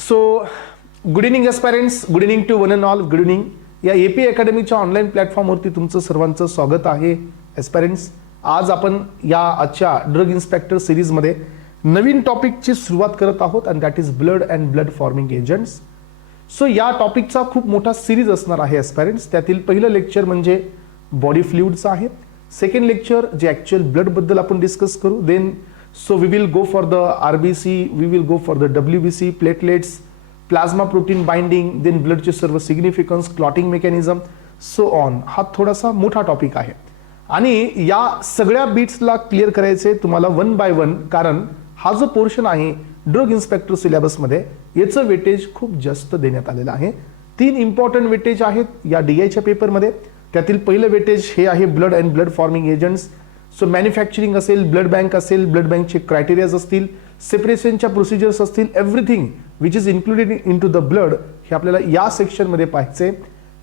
So good evening aspirants, good evening to one and all, good evening. या AP अकॅडमीच्या online प्लॅटफॉर्मवरती तुमचं सर्वांचं स्वागत आहे. एस्पायरंट्स, आज आपण या आजच्या ड्रग इन्स्पेक्टर सिरीजमध्ये नवीन टॉपिकची सुरुवात करत आहोत आणि that is blood and blood forming agents. So या टॉपिकचा खूप मोठा सिरीज असणार आहे एस्पायरंट्स. त्यातील पहिलं लेक्चर म्हणजे बॉडी फ्लुइडचं आहे. सेकंड लेक्चर जे ॲक्च्युअल ब्लडबद्दल आपण डिस्कस करू. Then so we will go for the RBC, we will go for the WBC, platelets, plasma protein binding, then ब्लडचे सर्व significance, clotting mechanism, so on. हा थोडासा मोठा टॉपिक आहे आणि या सगळ्या बीट्सला क्लिअर करायचे तुम्हाला वन बाय वन, कारण हा जो पोर्शन आहे ड्रग इन्स्पेक्टर सिलेबसमध्ये याचं वेटेज खूप जास्त देण्यात आलेलं आहे. 3 इम्पॉर्टंट वेटेज आहेत या DIच्या पेपरमध्ये. त्यातील पहिलं वेटेज हे आहे blood and blood forming agents. So manufacturing असेल, ब्लड बँक असेल, ब्लड बँकचे क्रायटेरियाज असतील, सेपरेशनच्या प्रोसिजर्स असतील, everything which is included in to the blood हे आपल्याला या सेक्शनमध्ये पाहायचे.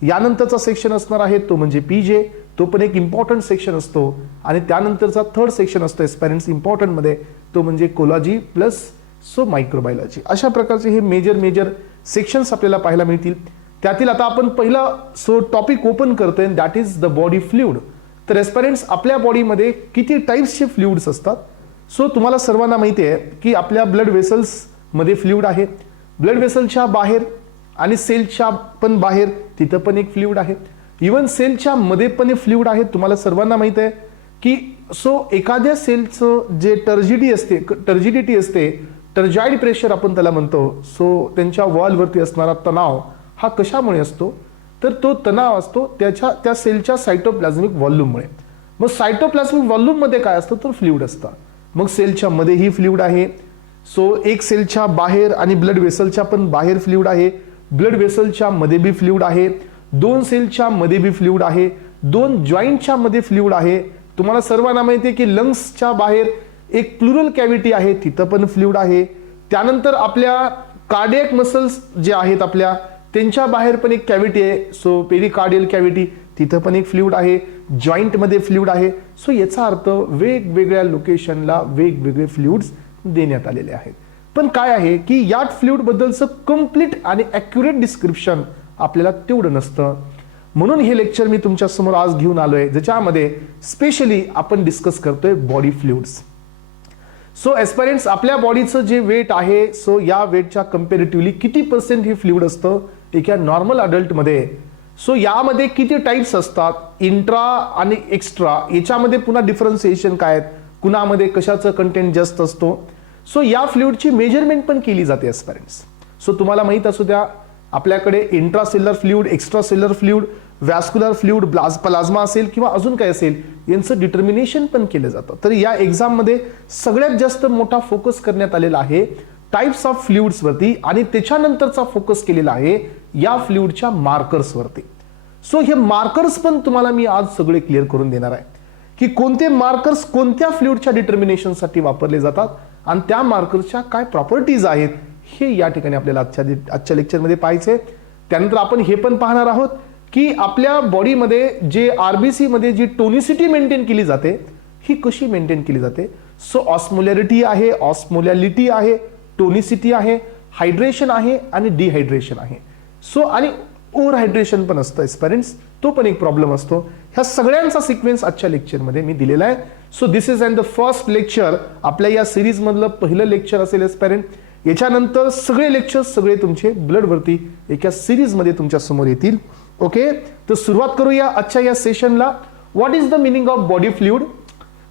यानंतरचा सेक्शन असणार आहे तो म्हणजे PJ, तो पण एक इम्पॉर्टंट सेक्शन असतो. आणि त्यानंतरचा थर्ड सेक्शन असतो एस्पायरंट्स इम्पॉर्टंटमध्ये, तो म्हणजे कोलॉजी प्लस सो मायक्रोबायोलॉजी. अशा प्रकारचे हे मेजर सेक्शन्स आपल्याला पाहायला मिळतील. त्यातील आता आपण पहिला सो टॉपिक ओपन करतोय, that is the body fluid. तर एस्पायरंट्स, आपल्या बॉडीमध्ये किती टाईप्सचे फ्लुइड्स असतात? सो तुम्हाला सर्वांना माहिती आहे की आपल्या ब्लड वेसल्स मध्ये फ्लुइड आहे. ब्लड वेसलच्या बाहेर आणि सेलच्या पण बाहेर तिथं पण एक फ्लुइड आहे. इवन सेलच्या मध्ये पण एक फ्लुइड आहे. तुम्हाला सर्वांना माहिती आहे की सो एखाद्या सेलचं जे टर्जिडिटी असते, टर्जॉइड प्रेशर आपण त्याला म्हणतो. सो त्यांच्या वॉलवरती असणारा तणाव हा कशामुळे असतो? तर तो तणाव असतो त्या सेलच्या सायटोप्लाझ्मिक व्हॉल्यूममुळे. मग सायटोप्लाझ्मिक व्हॉल्यूममध्ये काय असतं? तर फ्लुइड असतं. मग सेलच्या मध्येही फ्लुइड आहे. सो एक सेलच्या बाहेर आणि ब्लड वेसलच्या पण बाहेर फ्लुइड आहे. ब्लड वेसलच्या मध्ये बी फ्लुइड आहे. 2 सेलच्या मध्ये बी फ्लुइड आहे. 2 जॉईंटच्या मध्ये फ्लुइड आहे. तुम्हाला सर्वांना माहिती आहे की लंग्सच्या बाहेर एक प्लुरल कॅव्हिटी आहे, तिथं पण फ्लुइड आहे. त्यानंतर आपल्या कार्डियक मसल्स जे आहेत आपल्या, त्यांच्या बाहेर पण एक कॅव्हिटी आहे. सो पेरिकार्डियल कॅव्हिटी, तिथं पण एक फ्लुइड आहे. जॉईंटमध्ये फ्लुइड आहे. सो याचा अर्थ वेगवेगळ्या लोकेशनला वेगवेगळे फ्लुइड्स देण्यात आलेले आहेत. पण काय आहे की या फ्लुइड बद्दलचं कम्प्लीट आणि ॲक्युरेट डिस्क्रिप्शन आपल्याला तेवढं नसतं. म्हणून हे लेक्चर मी तुमच्या समोर आज घेऊन आलोय, ज्याच्यामध्ये स्पेशली आपण डिस्कस करतोय बॉडी फ्लुइड्स. सो एस्पायरंट्स, आपल्या बॉडीचं जे वेट आहे, सो या वेटच्या कम्पॅरेटिव्हली किती % हे फ्लुइड असतं एका नॉर्मल अडल्टमध्ये? सो यामध्ये किती टाइप्स असतात, इंट्रा आणि एक्स्ट्रा, याच्यामध्ये पुन्हा डिफरन्सिएशन काय आहेत, कुणामध्ये कशाचं कंटेंट जास्त असतो. सो या फ्लुइडची मेजरमेंट पण केली जाते एस्पायरंट्स. सो तुम्हाला माहित असू द्या, आपल्याकडे intracellular fluid, extracellular fluid, vascular fluid, plasma असेल किंवा अजून काय असेल, यांचं डिटर्मिनेशन पण केलं जातं. तर या एक्झाममध्ये सगळ्यात जास्त मोठा फोकस करण्यात आलेला आहे टाइप्स ऑफ फ्लुइड्स वरती, आणि त्याच्यानंतरचा फोकस केलेला आहे या फ्लुइडच्या मार्कर्स वरती. सो हे मार्कर्स पण तुम्हाला मी आज सगळे क्लिअर करून देणार आहे की कोणते मार्कर्स कोणत्या फ्लुइडच्या डिटर्मिनेशनसाठी वापरले जातात आणि त्या मार्कर्सच्या काय प्रॉपर्टीज आहेत हे या ठिकाणी आपल्याला आजच्या लेक्चरमध्ये पाहायचे. त्यानंतर आपण हे पण पाहणार आहोत की आपल्या बॉडीमध्ये जे RBC मध्ये जी टोनिसिटी मेंटेन केली जाते, ही कशी मेंटेन केली जाते. सो ऑस्मोलॅरिटी आहे, ऑस्मोलॅलिटी आहे, टोनिसिटी आहे, हायड्रेशन आहे आणि डिहायड्रेशन आहे. सो आणि ओव्हर हायड्रेशन पण असतं एस्पायरंट्स, तो पण एक प्रॉब्लेम असतो. ह्या सगळ्यांचा सिक्वेन्स आजच्या लेक्चरमध्ये मी दिलेला आहे. So this is and the first lecture, आपल्या या सिरीज मधलं पहिलं लेक्चर असेल एस्पायरंट. याच्यानंतर सगळे लेक्चर्स सगळे तुमचे ब्लडवरती एका सिरीजमध्ये तुमच्या समोर येतील. ओके, तर सुरुवात करूया आजच्या या सेशनला. What is the meaning of body fluid?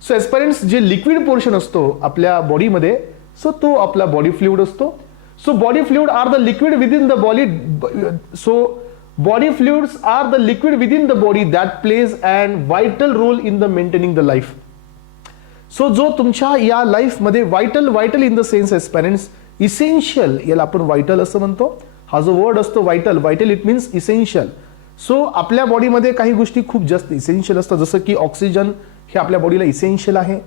So aspirants, जे लिक्विड पोर्शन असतो आपल्या बॉडीमध्ये, सो तो आपला बॉडी फ्लुइड असतो. So body fluid are the liquid within the body. So body fluids are the liquid within the body that plays and vital role in the maintaining the life. So जो तुमच्या या लाईफमध्ये vital in the sense aspirants, essential, याला आपण vital असं म्हणतो. हा जो वर्ड असतो vital it means essential. So आपल्या बॉडीमध्ये काही गोष्टी खूप जास्त इसेन्शियल असतात, जसं की ऑक्सिजन हे आपल्या बॉडीला इसेन्शियल आहे.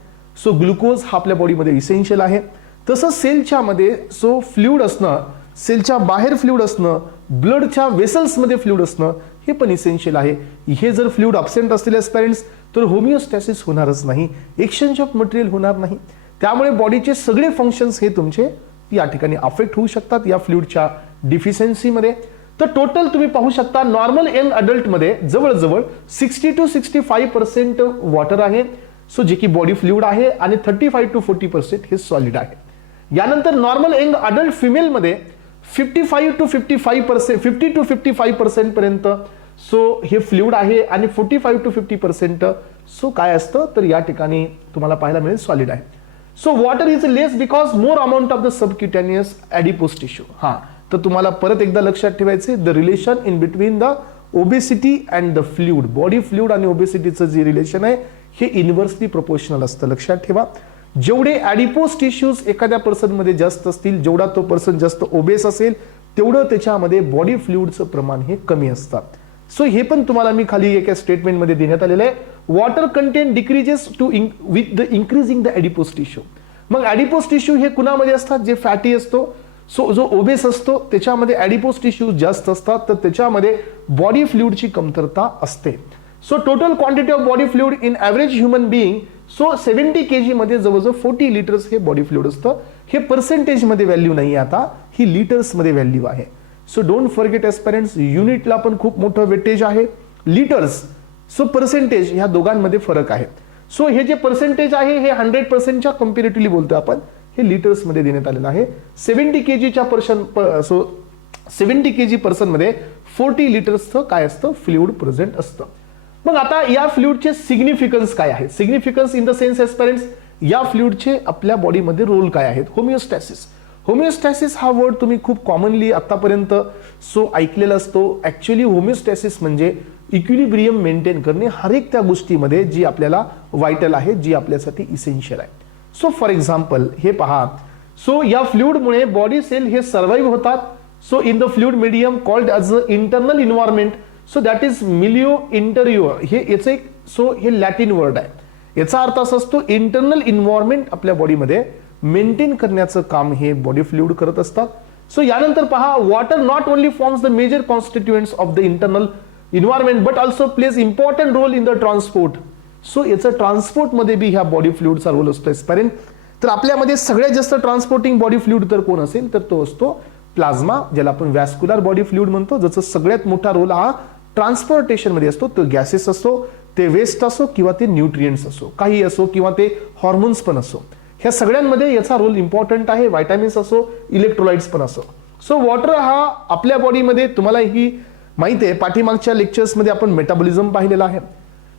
सो ग्लुकोज हा आपल्या बॉडीमध्ये इसेन्शियल आहे. तसं सेलच्या मध्ये सो फ्लुइड असणं, सेलच्या बाहेर फ्लुइड असणं, ब्लडच्या वेसल्समध्ये फ्लुइड असणं हे पण इसेन्शियल आहे. हे जर फ्लुइड अब्सेंट असतील एस्पायरंट्स तर होमिओस्टॅसिस होणारच नाही, एक्सचेंज ऑफ मटेरियल होणार नाही. त्यामुळे बॉडीचे सगळे फंक्शन्स हे तुमचे या ठिकाणी अफेक्ट होऊ शकतात या फ्लुइडच्या डिफिशियन्सीमध्ये. तर टोटल तुम्ही पाहू शकता नॉर्मल यंग अडल्टमध्ये जवळजवळ 60 to 65% वॉटर आहे, सो जे की बॉडी फ्लुइड आहे, आणि 35 to 40% हे सॉलिड आहे. यानंतर नॉर्मल यंग अडल्ट फिमेलमध्ये 55 to 55% पर्यंत सो हे फ्लुइड आहे, आणि 45 to 50% सो काय असतं तर या ठिकाणी तुम्हाला पाहायला मिळेल सॉलिड आहे. So water is less because more amount of the subcutaneous adipose tissue. हा, तर तुम्हाला परत एकदा लक्षात ठेवायचे the relation in between the obesity and the fluid, body fluid आणि ओबेसिटीचं जे रिलेशन आहे हे इन्व्हर्सली प्रोपोर्शनल असतं. लक्षात ठेवा, जेवढे ॲडिपोज टिश्यूज एखाद्या पर्सनमध्ये जास्त असतील, जेवढा तो पर्सन जास्त ओबेस असेल, तेवढं त्याच्यामध्ये बॉडी फ्लुइडचं प्रमाण हे कमी असतं. सो हे पण तुम्हाला मी खाली एका स्टेटमेंटमध्ये देण्यात आलेलं आहे. Water content decreases with the increasing the adipose tissue. मग ॲडिपोज टिश्यू हे कुणामध्ये असतात, जे फॅटी असतो, सो जो ओबेस असतो त्याच्यामध्ये ॲडिपोज टिश्यू जास्त असतात, तर त्याच्यामध्ये बॉडी फ्लुइडची कमतरता असते. So total quantity of body fluid in average human being, so 70 kg मध्ये जवळजवळ 40 लिटर्स हे बॉडी फ्लुइड असतं. हे पर्सेंटेजमध्ये व्हॅल्यू नाही, आता ही लिटर्समध्ये व्हॅल्यू आहे. सो डोंट फॉरगेट एस्पिरंट्स, युनिटला पण खूप मोठं वेटेज आहे, लिटर्स सो पर्सेंटेज ह्या दोघांमध्ये फरक आहे. सो हे जे पर्सेंटेज आहे हे 100%च्या कम्पॅरेटिव्हली बोलतोय आपण, हे लिटर्स मध्ये देण्यात आलेलं आहे. 70 kgच्या पर्सन, सो 70 kg पर्सन मध्ये 40 लिटर्सचं काय असतं फ्लुइड प्रेझेंट असतं. मग आता या फ्लुइडचे सिग्निफिकन्स काय आहे, सिग्निफिकन्स इन द सेन्स एस्पिरंट्स, या फ्लुइडचे आपल्या बॉडीमध्ये रोल काय आहेत. होमिओस्टॅसिस, होमिओस्टॅसिस हा वर्ड तुम्ही खूप कॉमनली आतापर्यंत सो ऐकलेला असतो. ऍक्च्युअली होमिओस्टॅसिस म्हणजे इक्विलिब्रियम मेंटेन करणे हर एक त्या गोष्टीमध्ये जी आपल्याला व्हायटल आहे, जी आपल्यासाठी इसेन्शियल आहे. सो फॉर एक्झाम्पल हे पहा, सो या फ्लुइडमुळे बॉडी सेल हे सर्व्हाइव्ह होतात. So in the fluid medium called as a internal environment, so that is milieu interieur, हे याचं एक सो हे लॅटिन वर्ड आहे. याचा अर्थ असा असतो इंटरनल इन्व्हायरमेंट आपल्या बॉडीमध्ये मेंटेन करण्याचं काम हे बॉडी फ्लुइड करत असतात. सो यानंतर पहा, water not only forms the major constituents of the internal environment but also plays important role in the transport. So याचं ट्रान्सपोर्टमध्ये बी ह्या बॉडी फ्लुइडचा रोल असतो एस्पिरंट. तर आपल्यामध्ये सगळ्यात जास्त ट्रान्सपोर्टिंग बॉडी फ्लुइड तर कोण असेल तर तो असतो प्लाझ्मा, ज्याला आपण व्हॅस्क्युलर बॉडी फ्लुइड म्हणतो, ज्याचा सगळ्यात मोठा रोल हा ट्रान्सपोर्टेशन मध्ये असतो. तो गॅसेस असो, ते वेस्ट असो, किंवा ते न्यूट्रिएंट्स असो, काही असो, किंवा ते हॉर्मोन्स पण असो, ह्या सगळ्यांमध्ये याचा रोल इम्पॉर्टंट आहे. व्हायटामिन्स असो, इलेक्ट्रोलाइट्स पण असो. सो वॉटर हा आपल्या बॉडीमध्ये, तुम्हाला ही माहिती आहे, पाठीमागच्या लेक्चर्समध्ये आपण मेटाबॉलिझम पाहिलेला आहे.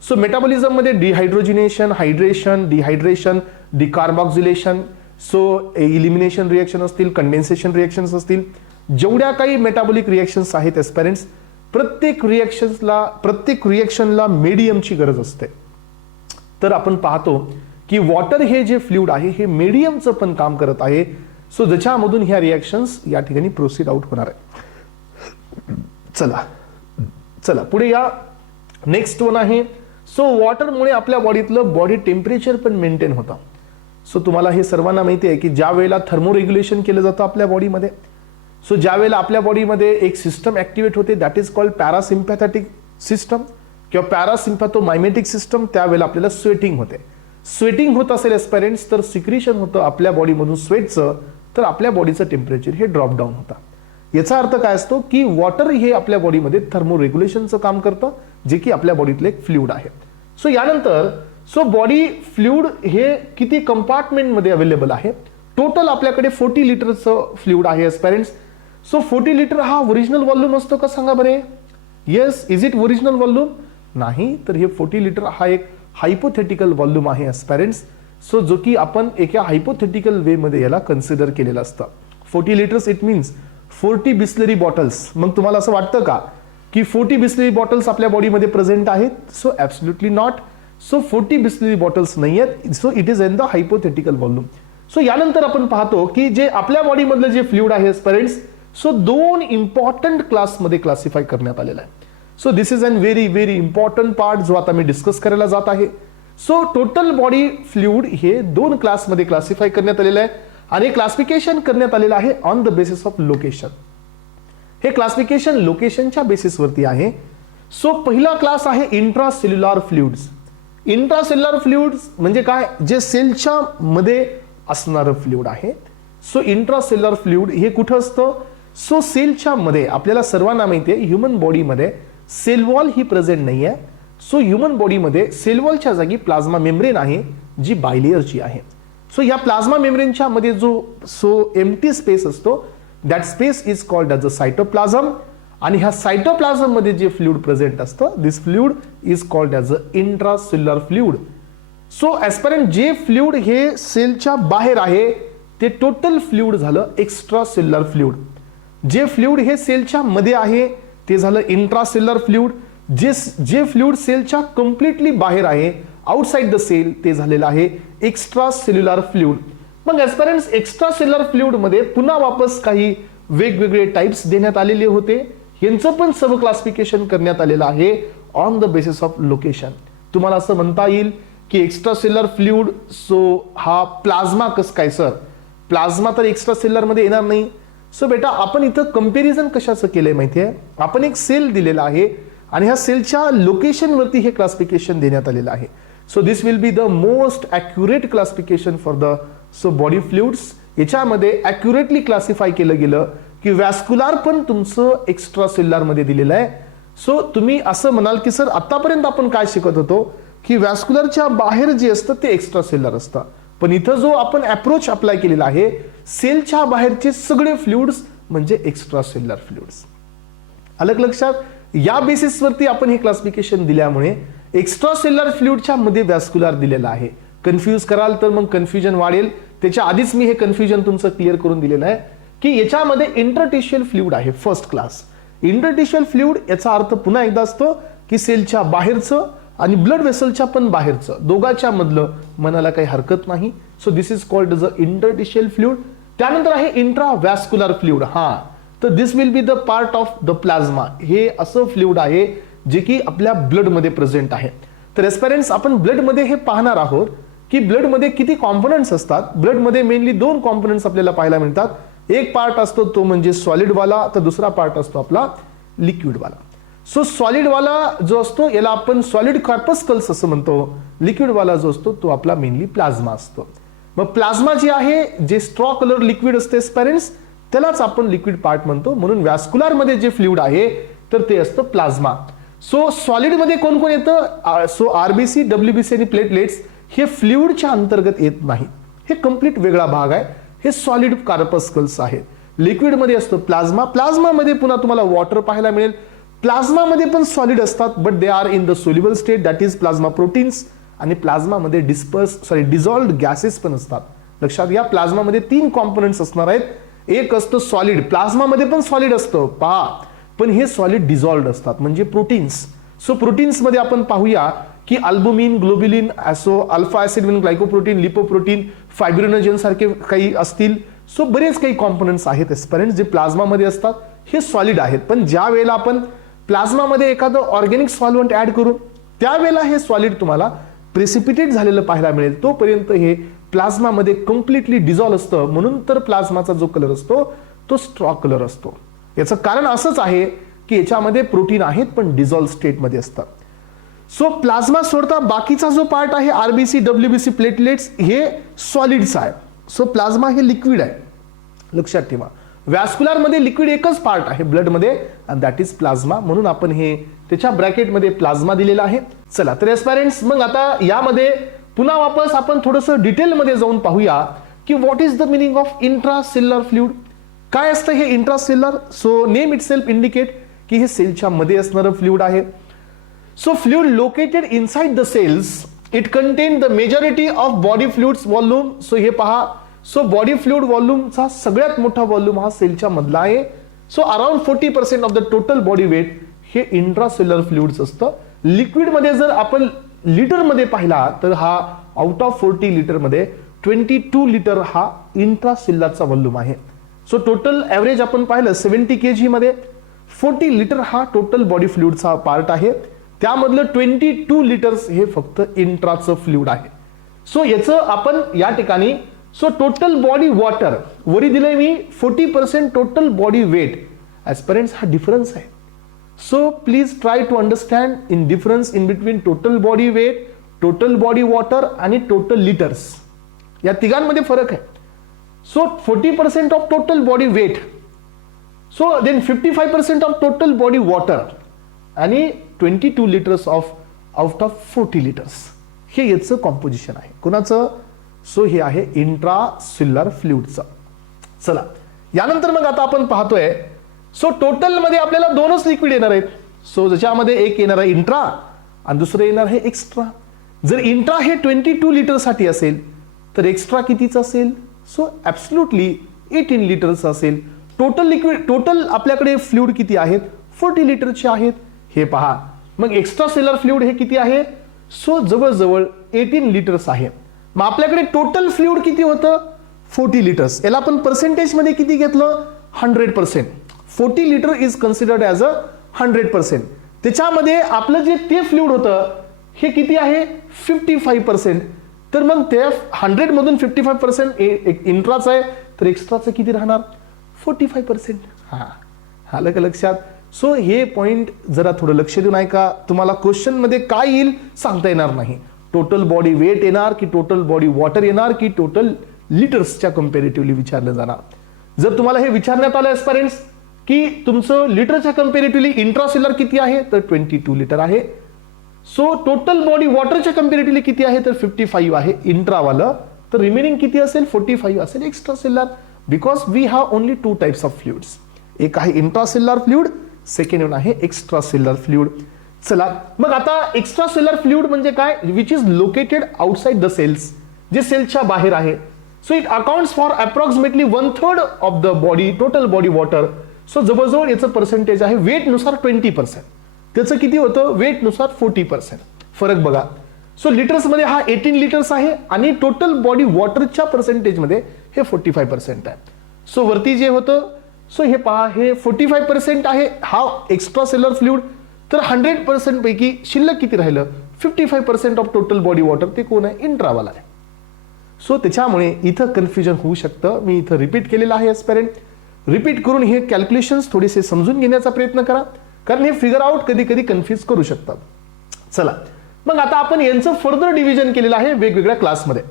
सो मेटाबॉलिझम मध्ये dehydrogenation, hydration, dehydration, decarboxylation, so elimination reaction असतील, कंडेन्सेशन रिएक्शन्स असतील, जेवढ्या काही मेटाबॉलिक रिएक्शन्स आहेत एस्पिरंट्स, प्रत्येक रिएक्शनला मीडियमची गरज असते. तर आपण पाहतो की वॉटर हे जे फ्लुइड आहे हे मीडियमचं पण काम करत आहे. सो ज्याच्यामधून ह्या रिएक्शन्स या ठिकाणी प्रोसीड आउट होणार आहे. चला पुढे या. नेक्स्ट वन आहे, सो वॉटरमुळे आपल्या बॉडीतलं बॉडी टेम्परेचर पण मेंटेन होतं. सो तुम्हाला हे सर्वांना माहिती आहे की ज्या वेळेला थर्मोरेग्युलेशन केलं जातं आपल्या बॉडीमध्ये, सो ज्या वेळेला आपल्या बॉडीमध्ये एक सिस्टम ऍक्टिव्हेट होते, that is called parasympathetic system किंवा पॅरासिम्पॅथोमायमेटिक सिस्टम, त्यावेळेला आपल्याला स्वेटिंग होते. स्वेटिंग होत असेल एस्पिरंट्स तर सिक्रिशन होतं आपल्या बॉडीमधून स्वेटचं, तर आपल्या बॉडीचं टेम्परेचर हे ड्रॉप डाऊन होतं. याचा अर्थ काय असतो की वॉटर हे आपल्या बॉडीमध्ये थर्मोरेग्युलेशनचं काम करतं, जे की आपल्या बॉडीतलं एक फ्लुइड आहे. सो यानंतर सो बॉडी फ्लुइड हे किती कंपार्टमेंटमध्ये अवेलेबल आहे, टोटल आपल्याकडे 40 लिटरचं फ्लुइड आहे एस्पिरंट्स. सो 40 लिटर हा ओरिजिनल व्हॉल्यूम असतो का सांगा बरे. Yes, is it original volume? नाही, तर हे 40 लिटर हा एक हायपोथेटिकल व्हॉल्यूम आहे एस्पिरंट्स. सो जो की आपण एका हायपोथेटिकल वे मध्ये याला कन्सिडर केलेलं असतं. 40 litres it means 40 Bisleri bottles. मग तुम्हाला असं वाटतं का की 40 बिस्लरी बॉटल्स आपल्या बॉडीमध्ये प्रेझेंट आहेत? So absolutely not. So 40 Bisleri bottles नाही आहेत. So it is in the hypothetical volume. So यानंतर आपण पाहतो की जे आपल्या बॉडीमधलं जे फ्लुइड आहे एस्पिरंट्स, सो 2 इम्पॉर्टंट क्लासमध्ये क्लासिफाय करण्यात आलेला आहे. So this is an very very important part जो आता मी डिस्कस करायला जात आहे. सो टोटल बॉडी फ्लुइड हे 2 क्लासमध्ये क्लासिफाय करण्यात आलेलं आहे, आणि क्लासिफिकेशन करण्यात आलेलं आहे on the basis of location. हे क्लासिफिकेशन लोकेशनच्या बेसिसवरती आहे. सो पहिला क्लास आहे इंट्रासेल्युलर फ्लुइड्स. इंट्रासेल्युलर फ्लुइड्स म्हणजे काय, जे सेलच्या मध्ये असणारं फ्लुइड आहे. सो इंट्रासेल्युलर फ्लुइड हे कुठं असतं? सो सेलच्या मध्ये आपल्याला सर्वांना माहिती आहे ह्युमन बॉडीमध्ये सेल वॉल ही प्रेझेंट नाही आहे. सो ह्युमन बॉडीमध्ये सेल वॉलच्या जागी प्लाझ्मा मेम्ब्रेन आहे जी बायलेअरची आहे. सो या प्लाझ्मा मेम्ब्रेनच्या मध्ये जो एम्प्टी स्पेस असतो that space is called as a cytoplasm. आणि ह्या सायटोप्लाझम मध्ये जे फ्लुइड प्रेझेंट असतं this fluid is called as a intracellular fluid. So aspirant जे फ्लुइड हे सेलच्या बाहेर आहे ते टोटल फ्लुइड झालं एक्स्ट्रा सेल्युलर फ्लुइड. जे फ्लुइड हे सेलच्या मध्ये आहे ते झालं इंट्रासेल्युलर फ्लुइड. जे फ्लुइड सेलच्या कम्प्लिटली बाहेर आहे आउटसाइड द सेल ते झालेलं आहे एक्स्ट्रा सेल्युलर फ्लुइड. मग ॲस्परंट्स एक्स्ट्रा सेल्युलर फ्लुइड मध्ये पुन्हा वापस काही वेगवेगळे टाइप्स देण्यात आलेले होते. यांचं पण सब क्लासिफिकेशन करण्यात आलेलं आहे on the basis of location. तुम्हाला असं म्हणता येईल की एक्स्ट्रा सेल्युलर फ्लुइड सो हा प्लाझ्मा कसं काय सर? प्लाझ्मा तर एक्स्ट्रा सेल्युलर मध्ये येणार नाही. सो बेटा आपण इथं कंपॅरिझन कशाचं केलंय माहितीये? आपण एक सेल दिलेला आहे आणि ह्या सेलच्या लोकेशन वरती हे क्लासिफिकेशन देण्यात आलेलं आहे. So this will be the most accurate classification for the body fluids. याच्यामध्ये ॲक्युरेटली क्लासिफाय केलं गेलं की व्हॅस्क्युलर पण तुमचं एक्स्ट्रा सेल्युलर मध्ये दिलेलं आहे. सो तुम्ही असं म्हणाल की सर आतापर्यंत आपण काय शिकत होतो की व्हॅस्क्युलरच्या बाहेर जे असतं ते एक्स्ट्रा सेल्युलर असतं. पण इथं जो आपण अप्रोच अप्लाय केलेला आहे सेलच्या बाहेरचे सगळे फ्लुइड्स म्हणजे एक्स्ट्रा सेल्युलर फ्लुइड्स. अलग लक्षात? या बेसिसवरती आपण हे क्लासिफिकेशन दिल्यामुळे एक्स्ट्रा सेल्युलर फ्लुइडच्या मध्ये व्हॅस्क्युलर दिलेलं आहे. कन्फ्यूज कराल तर मग कन्फ्युजन वाढेल. त्याच्या आधीच मी हे कन्फ्युजन तुमचं क्लिअर करून दिलेलं आहे की याच्यामध्ये इंटरटिशियल फ्लुइड आहे फर्स्ट क्लास. इंटरटिशियल फ्लुइड याचा अर्थ पुन्हा एकदा असतो की सेलच्या बाहेरचं आणि ब्लड वेसलच्या पण बाहेरचं दोघांच्या मधलं म्हणायला काही हरकत नाही. So this is called the interstitial fluid. त्यानंतर आहे इंट्राव्हॅस्क्युलर फ्लुइड. हा तर this will be the part of the plasma. हे असं फ्लुइड आहे जे की आपल्या ब्लड मध्ये प्रेझेंट आहे. तर एस्पेरेंट्स आपण ब्लड मध्ये हे पाहणार आहोत की ब्लड मध्ये किती कॉम्पोनंट्स असतात. ब्लड मध्ये मेनली दोन कॉम्पोनंट्स आपल्याला पाहायला मिळतात. एक पार्ट असतो तो म्हणजे सॉलिड वाला तर दुसरा पार्ट असतो आपला लिक्विड वाला. सो सॉलिड वाला जो असतो याला आपण सॉलिड कॉर्पस्कल्स असं म्हणतो. लिक्विड वाला जो असतो तो आपला मेनली प्लाझ्मा असतो. मग प्लाझ्मा जे आहे जे स्ट्रॉ कलर लिक्विड असते एस्पेरेंट्स त्यालाच आपण लिक्विड पार्ट म्हणतो. म्हणून व्हॅस्क्युलर मध्ये जे फ्लुइड आहे तर ते असतं प्लाझ्मा. सो सॉलिड मध्ये कोण कोण येतं? सो आरबीसी, डब्ल्यूबीसी आणि प्लेटलेट्स हे फ्लुइडच्या अंतर्गत येत नाही. हे कम्प्लीट वेगळा भाग आहे. हे सॉलिड कार्पस्कल्स आहेत. लिक्विड मध्ये असतो प्लाझ्मा. प्लाझ्मा मध्ये पुन्हा तुम्हाला वॉटर पाहायला मिळेल. प्लाझ्मा मध्ये पण सॉलिड असतात but they are in the soluble state that is plasma proteins. आणि प्लाझ्मा मध्ये डिझॉल्व्ड गॅसेस पण असतात. लक्षात घ्या प्लाझ्मा मध्ये तीन कॉम्पोनंट्स असणार आहेत. एक असतं सॉलिड. प्लाझ्मा मध्ये पण सॉलिड असतं पहा पण हे सॉलिड डिझॉल्व्ड असतात म्हणजे प्रोटीन्स. सो प्रोटीन्स मध्ये आपण पाहूया की albumin, globulin, alpha acid glycoprotein, lipoprotein, fibrinogen सारखे काही असतील. सो बरेच काही कॉम्पोनंट्स आहेत एस्पेरेंट्स जे प्लाझ्मा मध्ये असतात. हे सॉलिड आहेत. पण ज्या वेळेला आपण प्लाझ्मा मध्ये एखादं ऑर्गॅनिक सॉल्व्हंट ऍड करू त्यावेळेला हे सॉलिड तुम्हाला प्रेसिपिटेट झालेलं पाहायला मिळेल. तोपर्यंत हे प्लाझ्मा मध्ये कम्प्लिटली डिझॉल्व असतं. म्हणून तर प्लाझ्माचा जो कलर असतो तो स्ट्रॉ कलर असतो. याचं कारण असंच आहे की याच्यामध्ये प्रोटीन आहेत पण डिझॉल्व स्टेट मध्ये असतात. सो प्लाझ्मा सोडता बाकीचा जो पार्ट आहे आरबीसी, डब्ल्यूबीसी, प्लेटलेट्स हे सॉलिड्स आहे. सो प्लाझ्मा हे लिक्विड आहे. लक्षात ठेवा व्हॅस्क्युलर मध्ये लिक्विड एकच पार्ट आहे ब्लड मध्ये अँड दॅट इज प्लाझ्मा. म्हणून आपण हे त्याच्या ब्रॅकेटमध्ये प्लाझ्मा दिलेला आहे. चला तर एस्पेरेंट्स मग आता यामध्ये पुन्हा वापस आपण थोडंसं डिटेलमध्ये जाऊन पाहूया की what is the meaning of intracellular fluid. काय असतं हे intracellular? So name itself indicate की हे सेलच्या मध्ये असणारं फ्लुइड आहे. So fluid located inside the cells it contain the majority of body fluids volume. So हे पहा सो बॉडी फ्लुइड व्हॉल्यूमचा सगळ्यात मोठा व्हॉल्यूम हा सेलच्या मधला आहे. So around 40% of the total body weight हे इंट्रासेल्युलर फ्लुइड्स असतं. लिक्विड मध्ये जर आपण लिटर मध्ये पाहिला तर हा आउट ऑफ 40 लिटर मध्ये 22 लिटर हा इंट्रासेल्युलरचा व्हॉल्यूम आहे. सो टोटल ऍव्हरेज आपण पाहिलं 70 kg मध्ये 40 लिटर हा टोटल बॉडी फ्लुइडचा पार्ट आहे. त्यामधलं 22 लिटर्स हे फक्त इंट्राचं फ्लुइड आहे. सो याचं आपण या ठिकाणी सो टोटल बॉडी वॉटर वरी दिलंय मी 40% टोटल बॉडी वेट. एस्पेरेंट्स हा डिफरन्स आहे. So please try to understand in difference in between total body weight, total body water आणि टोटल लिटर्स. या तिघांमध्ये फरक आहे. So 40% of total body weight. So then 55% of total body water आणि 22 liters of out of 40 liters. हे याचं composition आहे. कोणाचं? सो हे आहे इंट्रासेल्युलर फ्लुइडचं. चला यानंतर मग आता आपण पाहतोय सो टोटल मध्ये आपल्याला दोनच लिक्विड येणार आहेत. सो ज्याच्यामध्ये एक येणार आहे इंट्रा आणि दुसरं येणार आहे एक्स्ट्रा. जर इंट्रा हे 22 लिटर साठी असेल तर एक्स्ट्रा कितीचं असेल? सो ऍब्सोल्युटली 18 लिटरचं असेल. टोटल लिक्विड टोटल आपल्याकडे फ्लुइड किती आहेत? 40 लिटरचे आहेत. हे पहा मग एक्स्ट्रा सेल्युलर फ्लुइड हे किती आहे? सो जवळजवळ 18 लिटर्स आहे. मग आपल्याकडे टोटल फ्लुइड किती होतं? 40 लिटर्स. याला आपण पर्सेंटेज मध्ये किती घेतलं? 100%. 40 litre is considered as a 100%. त्याच्यामध्ये आपलं जे ते फ्लुइड होतं हे किती आहे? 55%. तर मग ते 100 मधून 55% इंट्राचं आहे तर एक्स्ट्राचं किती राहणार? 45%. हा आलं का लक्षात? सो हे पॉइंट जरा थोडं लक्ष देऊन ऐका. तुम्हाला क्वेश्चन मध्ये काय येईल सांगता येणार नाही. टोटल बॉडी वेट येणार की टोटल बॉडी वॉटर येणार की टोटल लिटर्सच्या कंपॅरेटिव्हली विचारलं जाणार. जर तुम्हाला हे विचारण्यात आलं एस्पायरंट्स की तुमचं लिटरच्या कंपॅरेटिव्हली इंट्रासेल्युलर किती आहे तर 22 लिटर आहे. सो टोटल बॉडी वॉटरच्या कंपॅरेटिव्हली किती आहे तर 55 आहे इंट्रावालं. तर रिमेनिंग किती असेल? 45 असेल extracellular. Because we have only 2 types of fluids. एक आहे इंट्रासेल्युलर फ्लुइड, सेकंड वन आहे एक्स्ट्रासेल्युलर फ्लुइड. चला मग आता एक्स्ट्रासेल्युलर फ्लुइड म्हणजे काय? Which is located outside the cells, जे सेलच्या बाहेर आहे. So it accounts for approximately 1/3 of the body total body water. So जवळजवळ याचं पर्सेंटेज आहे वेट नुसार 20%. त्याचं किती होतं? वेट नुसार 40%. फरक बघा. सो लिटर्स मध्ये हा 18 लिटर्स आहे आणि टोटल बॉडी वॉटरच्या पर्सेंटेज मध्ये हे 45% आहे. सो वरती जे होतं सो हे पहा हे 45% आहे हा एक्स्ट्रासेल्युलर फ्लुइड. तर 100% पैकी शिल्लक किती राहिलं? 55% ऑफ टोटल बॉडी वॉटर. ते कोण आहे? इंट्रावाला आहे. सो त्याच्यामुळे इथं कन्फ्युजन होऊ शकतं. मी इथं रिपीट केलेलं आहे एस्पेरेंट. रिपीट करून हे कॅल्क्युलेशन्स थोडेसे समजून घेण्याचा प्रयत्न करा कारण हे फिगर आउट कधी कधी कन्फ्युज करू शकतात. चला मग आता आपण यांचं फर्दर डिव्हिजन केलेलं आहे वेगवेगळ्या क्लासमध्ये.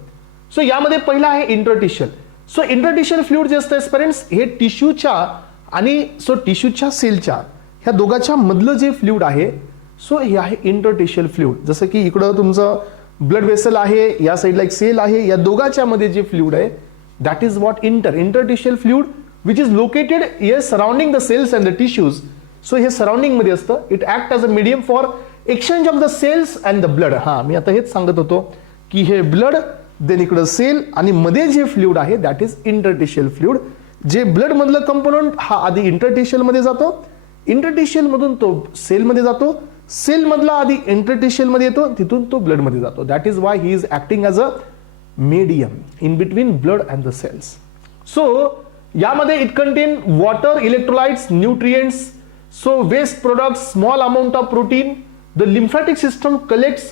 सो यामध्ये पहिला आहे इंटरटिशियल. सो इंटरटिशियल फ्लुइड जे असतं एस्पेरेंट्स हे टिश्यूच्या आणि सो टिश्यूच्या सेलच्या ह्या दोघांच्या मधलं जे फ्लुइड आहे सो हे आहे इंटरटिशियल फ्लुइड. जसं की इकडं तुमचं ब्लड वेसल आहे, या साईडला एक सेल आहे, या दोघांच्या मध्ये जे फ्लुइड आहे that is what interstitial fluid which is located ये surrounding the cells and the tissues. So हे सराउंडिंग मध्ये असतं. It act as a medium for exchange of the cells and the blood. हा मी आता हेच सांगत होतो की हे ब्लड देन इकडं सेल आणि मध्ये जे फ्लुइड आहे दॅट इज इंटरटिशियल फ्लुइड. जे ब्लड मधलं कंपोनंट हा आधी इंटरटिशियल मध्ये जातो, इंटरटिशियल मधून तो सेल मध्ये जातो, सेल मधला आधी इंटरटिशियल मध्ये येतो, तिथून तो ब्लड मध्ये जातो. That is why he is acting as a medium in between blood and the cells. So यामध्ये it contain water, electrolytes, nutrients, so waste products, small amount of protein. The lymphatic system collects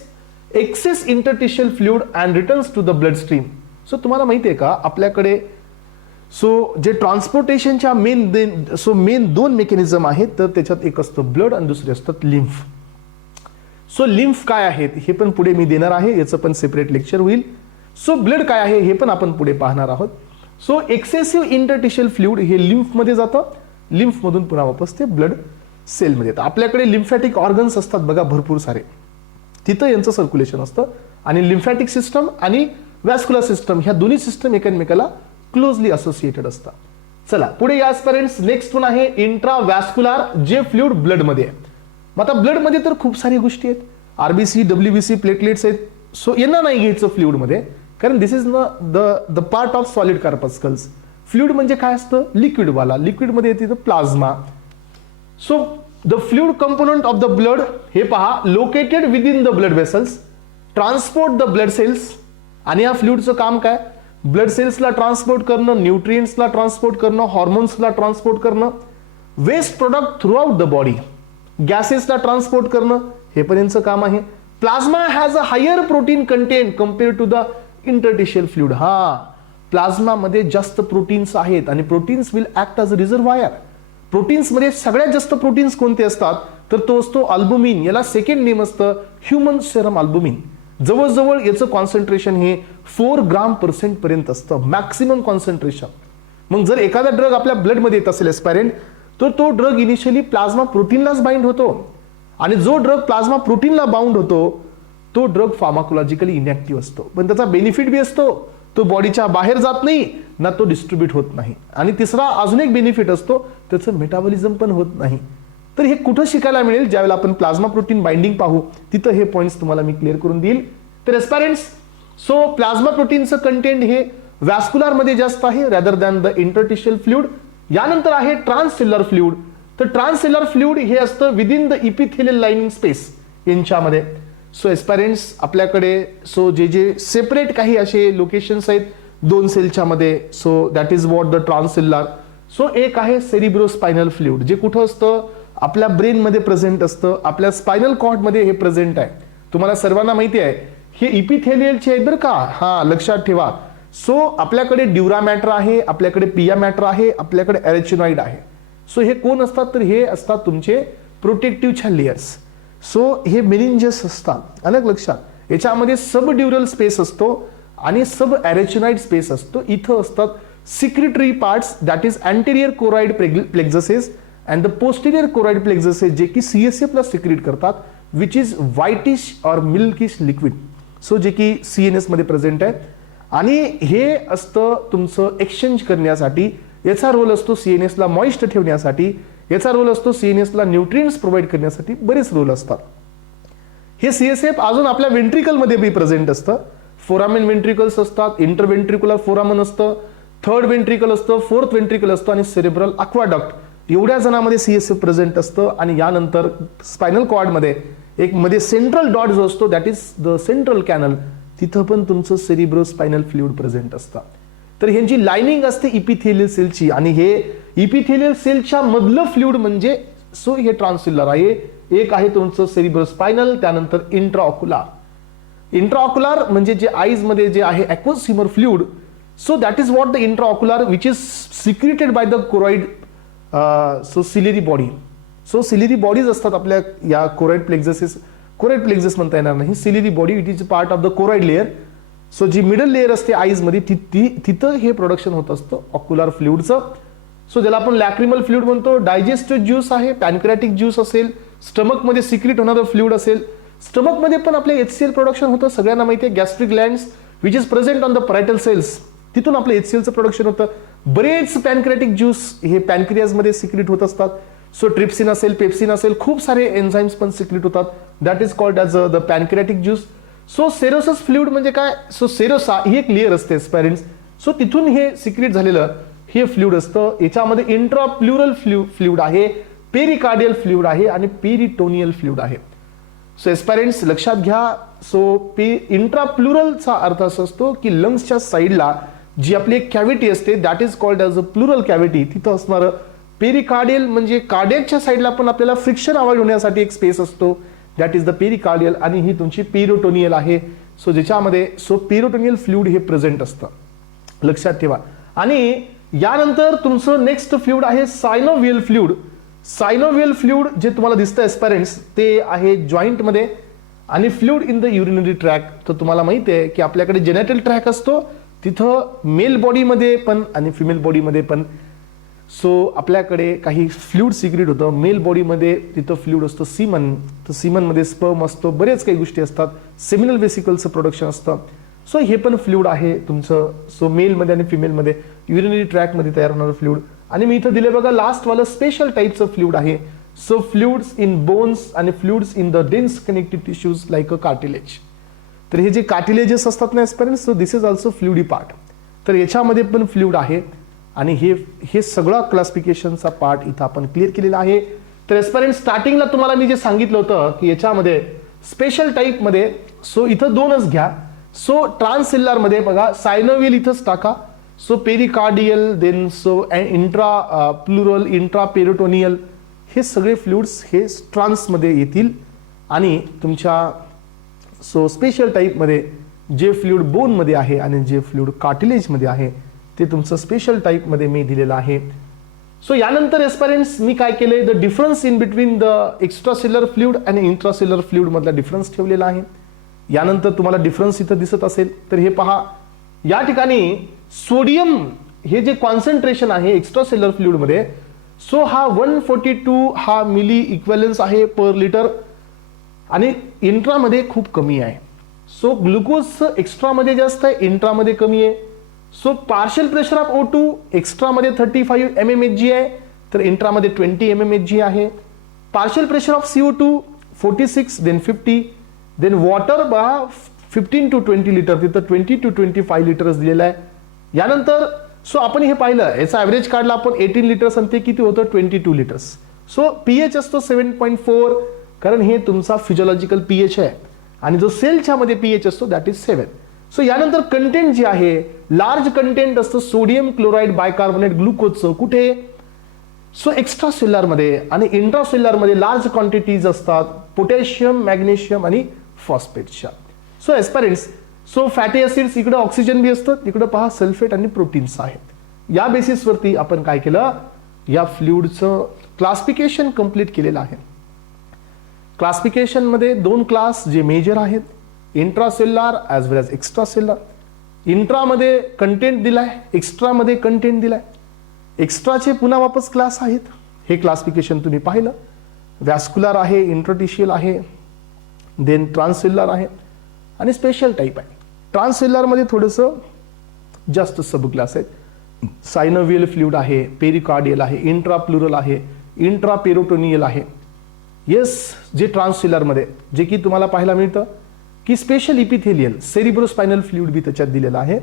excess interstitial fluid and returns to the blood stream. So तुम्हाला माहिती आहे का आपल्याकडे so जे ट्रान्सपोर्टेशनच्या main 2 mechanism आहेत. तर त्याच्यात एक असतं ब्लड आणि दुसरे असतात लिम्फ. सो लिम्फ काय आहेत हे पण पुढे मी देणार आहे, याचं पण सेपरेट लेक्चर होईल. सो ब्लड काय आहे हे पण आपण पुढे पाहणार आहोत. सो एक्सेसिव्ह इंटरटिशियल फ्लुइड हे लिम्फ मध्ये जातं, लिम्फ मधून पुन्हा वापस ते ब्लड सेल मध्ये येतं. आपल्याकडे लिम्फॅटिक ऑर्गन्स असतात बघा भरपूर सारे, तिथं यांचं सर्क्युलेशन असतं आणि लिम्फॅटिक सिस्टम आणि वॅस्क्युलर सिस्टम ह्या दोन्ही सिस्टम एकमेकाला क्लोजली असोसिएटेड असतात. चला पुढे या एस्पिरंट्स नेक्स्ट वन आहे इंट्रावॅस्क्युलर जे फ्लुइड ब्लड मध्ये आहे. मग आता ब्लड मध्ये तर खूप सारी गोष्टी आहेत, आरबीसी, डब्ल्यूबीसी, प्लेटलेट्स आहेत. सो यांना नाही घ्यायचं फ्लुइड मध्ये कारण this is the part of solid corpuscles. Fluid म्हणजे काय असतं? लिक्विड वाला. लिक्विड मध्ये येते plasma. So the fluid component of the blood हे पहा located within the blood vessels, transport the blood cells. आणि या फ्लुइडचं काम काय? ब्लड सेल्सला ट्रान्सपोर्ट करणं, न्यूट्रिएंट्सला ट्रान्सपोर्ट करणं, हॉर्मोन्सला ट्रान्सपोर्ट करणं, waste product throughout the body, गॅसेसला ट्रान्सपोर्ट करणं, हे पण यांचं काम आहे. Plasma has a higher protein content compare to the interstitial fluid. हा प्लाझ्मा मध्ये जास्त प्रोटीन्स आहेत आणि proteins will act as a reservoir. Proteins मध्ये सगळ्यात जास्त प्रोटीन्स कोणते असतात तर तो असतो अल्बुमिन. याला सेकंड नेम असतं ह्युमन सेरम अल्बुमिन. जवळजवळ याचं कॉन्सन्ट्रेशन हे 4 ग्राम% पर्यंत असतं, मॅक्सिमम कॉन्सन्ट्रेशन. मग जर एखादा ड्रग आपल्या ब्लडमध्ये येत असेल एस्पायरेंट, तर तो ड्रग इनिशियली प्लाझ्मा प्रोटीनलाच बाइंड होतो, आणि जो ड्रग प्लाझ्मा प्रोटीनला बाउंड होतो तो ड्रग फार्माकोलॉजिकली इनॅक्टिव्ह असतो, पण त्याचा बेनिफिट बी असतो, तो बॉडीच्या बाहेर जात नाही ना, तो डिस्ट्रीब्यूट होत नाही. आणि तिसरा अजून एक बेनिफिट असतो, त्याचं मेटाबॉलिझम पण होत नाही. तर हे कुठं शिकायला मिळेल, ज्यावेळेला आपण प्लाझ्मा प्रोटीन बाइंडिंग पाहू तिथं हे पॉइंट्स तुम्हाला मी क्लिअर करून देईल. तर एस्पायरेंट्स, सो प्लाझ्मा प्रोटीनचं कंटेंट हे वॅस्क्युलर मध्ये जास्त आहे rather than the interstitial fluid. यानंतर आहे ट्रान्ससेल्युलर फ्लुइड. तर ट्रान्ससेल्युलर फ्लुइड हे असतं within the epithelial lining space यांच्यामध्ये. सो एस्पायरेंट्स, आपल्याकडे सो जे सेपरेट काही असे लोकेशन्स आहेत 2 सेलच्या मध्ये, so that is what the transcellular. So एक आहे सेरिब्रोस्पायनल फ्लुइड, जे कुठं असतं, आपल्या ब्रेन मध्ये प्रेझेंट असतं, आपल्या स्पायनल कॉर्ड मध्ये हे प्रेझेंट आहे. तुम्हाला सर्वांना माहिती आहे हे इपिथेलियलचे आहेत बरं का, हा लक्षात ठेवा. सो आपल्याकडे ड्युरा मॅटर आहे, आपल्याकडे पिया मॅटर आहे, आपल्याकडे एरेचिनॉइड आहे. सो हे कोण असतात, तर हे असतात तुमचे प्रोटेक्टिव्हच्या लेयर्स. सो हे मेनिंजस असतात, अलग लक्षात. याच्यामध्ये सब ड्युरल स्पेस असतो आणि सब एरेचिनॉइड स्पेस असतो. इथं असतात secretory parts, that is anterior choroid plexuses and the posterior choroid plexuses, जे की CSF ला सिक्रिट करतात, विच इज व्हाइटिश और मिल्किश लिक्विड. सो जे की CNS मध्ये प्रेझेंट आहे. आणि हे असतं तुमचं एक्सचेंज करण्यासाठी, याचा रोल असतो CNS ला मॉइस्ट ठेवण्यासाठी, याचा रोल असतो CNS ला न्यूट्रिएंट्स प्रोव्हाइड करण्यासाठी, बरेच रोल असतात. हे CSF अजून आपल्या वेंट्रिकल मध्ये बी प्रेझेंट असतं. फोरामेन वेंट्रिकल्स असतात, इंटरवेंट्रिक्युलर फोरामन असतं, थर्ड वेंट्रिकल असतं, फोर्थ वेंट्रिकल असतं आणि सेरेब्रल अक्वाडक्ट, एवढ्या जणांमध्ये CSF प्रेझेंट असतं. आणि यानंतर स्पायनल कॉर्ड मध्ये एक मध्ये सेंट्रल डॉट जो असतो, that is the central canal, तिथं पण तुमचं सेरिब्रोस्पायनल फ्लुइड प्रेझेंट असतं. तर ह्यांची लाइनिंग असते इपिथेलियल सेलची, आणि हे इपिथेलियल सेलच्या मधलं फ्लुइड म्हणजे सो हे ट्रान्ससेल्युलर आहे. एक आहे तुमचं सेरिब्रोस्पायनल, त्यानंतर इंट्राऑक्युलर. इंट्राऑक्युलर म्हणजे जे आईज मध्ये जे आहे aqueous humour fluid, so that is what the intraocular which is secreted by the choroid, so ciliary body. So ciliary bodies असतात आपल्या या कोरॉइड प्लेक्झसेस, कोरॉइड प्लेक्झस म्हणता येणार नाही, ciliary body, it is part of the choroid layer. So जी middle layer असते eyes मध्ये तिथं हे प्रोडक्शन होत असतं ऑक्युलर फ्लुइडचं. सो ज्याला आपण लॅक्रिमल फ्लुइड म्हणतो. डायजेस्टिव्ह ज्यूस आहे, पॅनक्रियाटिक ज्यूस असेल, स्टमक मध्ये सिक्रिट होणारं फ्लुइड असेल. स्टमक मध्ये पण आपले HCl प्रोडक्शन होतं, सगळ्यांना माहिती आहे. Gastric glands which is present on the parietal cells, तिथून आपलं HClचं प्रोडक्शन होतं. बरेच पॅनक्रियाटिक ज्यूस हे पॅनक्रियाज मध्ये सिक्रिट होत असतात. सो ट्रिप्सिन असेल, पेप्सिन असेल, खूप सारे एन्झाइम्स पण सिक्रिट होतात, that is called as the pancreatic juice. So serous fluid म्हणजे काय, सो सेरोसा ही एक लेअर असते स्पॅरेंट्स, सो तिथून हे सिक्रिट झालेलं हे फ्लुइड असतं. याच्यामध्ये इंट्राप्लुरल फ्लुइड आहे, पेरिकार्डियल फ्लुइड आहे आणि पेरिटोनियल फ्लुइड आहे. सो एस्पायरेंट्स लक्षात घ्या. सो इंट्राप्लुरलचा अर्थ असा असतो की लंग्सच्या साईडला जी आपली एक कॅव्हिटी असते, that is called as a plural cavity, तिथं असणारं. पेरिकार्डियल म्हणजे कार्डियकच्या साईडला पण आपल्याला फ्रिक्शन अवॉइड होण्यासाठी एक स्पेस असतो, दॅट इज द पेरिकार्डियल. आणि ही तुमची पेरिटोनियल आहे. सो ज्याच्यामध्ये सो पेरिटोनियल फ्लुइड हे प्रेझेंट असतं, लक्षात ठेवा. आणि यानंतर तुमचं नेक्स्ट फ्लुइड आहे सायनोव्हियल फ्लुइड. सायनोव्हियल फ्लुइड जे तुम्हाला दिसतं एस्पायरेंट्स, ते आहे जॉईंट मध्ये. आणि fluid in the urinary track, तर तुम्हाला माहिती आहे की आपल्याकडे जेनेटल ट्रॅक असतो, तिथं मेल बॉडीमध्ये पण आणि फिमेल बॉडीमध्ये पण. सो आपल्याकडे काही फ्लुइड सिक्रिट होतं मेल बॉडीमध्ये, तिथं फ्लुइड असतं सीमन, तर सीमनमध्ये स्पर्म असतो, बरेच काही गोष्टी असतात, सेमिनल वेसिकलचं प्रोडक्शन असतं. सो हे पण फ्लुइड आहे तुमचं. सो मेलमध्ये आणि फिमेलमध्ये युरिनरी ट्रॅकमध्ये तयार होणारं फ्लुइड. आणि मी इथं दिले बघा लास्टवालं स्पेशल टाईपचं फ्लुइड आहे. सो फ्लुइड्स इन बोन्स आणि fluids in the dense connective tissues like a cartilage. तर हे जे कार्टिलेजेस असतात ना aspirants, so this is also fluidy part. तर याच्यामध्ये पण फ्लुइड आहे. आणि हे सगळा क्लासिफिकेशनचा पार्ट इथं आपण क्लिअर केलेला आहे. तर एस्पेरेंट्स स्टार्टिंगला तुम्हाला मी जे सांगितलं होतं की याच्यामध्ये स्पेशल टाईपमध्ये, सो इथं 2च घ्या. सो ट्रान्ससेल्युलर मध्ये बघा सायनोव्हियल इथंच टाका. So pericardial, then so intra pleural, intra peritoneal, हे सगळे फ्लुइड्स हे ट्रान्समध्ये येतील. आणि तुमच्या सो स्पेशल टाईपमध्ये जे फ्लुइड बोनमध्ये आहे आणि जे फ्लुइड कार्टिलेजमध्ये आहे ते तुमचं स्पेशल टाईपमध्ये मी दिलेलं आहे. सो यानंतर एस्पायरेंट्स मी काय केलंय, the difference in between the extracellular fluid आणि इंट्रासेल्युलर फ्लुइड मधला डिफरन्स ठेवलेला आहे. यानंतर तुम्हाला डिफरन्स इथं दिसत असेल तर हे पहा, या ठिकाणी सोडियम हे जे कॉन्सन्ट्रेशन आहे एक्स्ट्रा सेल्युलर फ्लुइड मध्ये, सो हा 142 हा मिली इक्विव्हलन्स आहे पर लिटर आणि इंट्रामध्ये खूप कमी आहे. सो ग्लुकोज एक्स्ट्रामध्ये जास्त आहे, इंट्रामध्ये कमी आहे. So partial pressure of O2 एक्स्ट्रामध्ये 35 mmHg आहे तर इंट्रामध्ये 20 mmHg आहे. Partial pressure of CO2 46 then 50 then water 15 to 20 litre, तिथं 20 to 25 लिटर्स दिलेलं आहे. यानंतर सो आपण हे पाहिलं, याचा ॲव्हरेज काढला आपण 18 लिटर्स आणि ते किती होतं 22 लिटर्स. सो पीएच असतो 7.4 कारण हे तुमचा फिजिओलॉजिकल पीएच आहे आणि जो सेलच्या मध्ये पीएच असतो दॅट इज 7. सो यानंतर कंटेंट जे आहे लार्ज कंटेंट असतं सोडियम क्लोराईड बायकार्बोनेट ग्लुकोजचं कुठे, सो एक्स्ट्रा सेल्युलर मध्ये आणि इंट्रा सेल्युलर मध्ये लार्ज क्वांटिटीज असतात पोटॅशियम, मॅग्नेशियम आणि फॉस्फेटच्या. So aspirants, so fatty acids इकडे ऑक्सिजन बी असतं, तिकडे पहा सल्फेट आणि प्रोटीन्स आहेत. या बेसिसवरती आपण काय केलं, या फ्लुइडचं क्लासिफिकेशन कंप्लीट केलेलं आहे. क्लासिफिकेशन मध्ये 2 क्लास जे मेजर आहेत, इंट्रासेल्युलर ॲज वेल ॲज एक्स्ट्रा सेल्युलर. इंट्रामध्ये कंटेंट दिलाय, एक्स्ट्रामध्ये कंटेंट दिलाय. एक्स्ट्राचे पुन्हा वापस क्लास आहेत, हे क्लासिफिकेशन तुम्ही पाहिलं. वॅस्क्युलर आहे, इंटरटिशियल आहे, देन ट्रान्ससेल्युलर आहे आणि स्पेशल टाईप आहे. ट्रान्ससेल्युलरमध्ये थोडंसं जास्त सब क्लास आहेत. सायनोव्हियल फ्लुइड आहे, पेरिकार्डियल आहे, इंट्राप्लुरल आहे, इंट्रापेरोटोनियल आहे. येस, जे ट्रान्ससेल्युलरमध्ये जे की तुम्हाला पाहायला मिळतं की स्पेशल इपिथेलियल सेरिब्रोस्पायनल फ्लुइड बी त्याच्यात दिलेला आहे.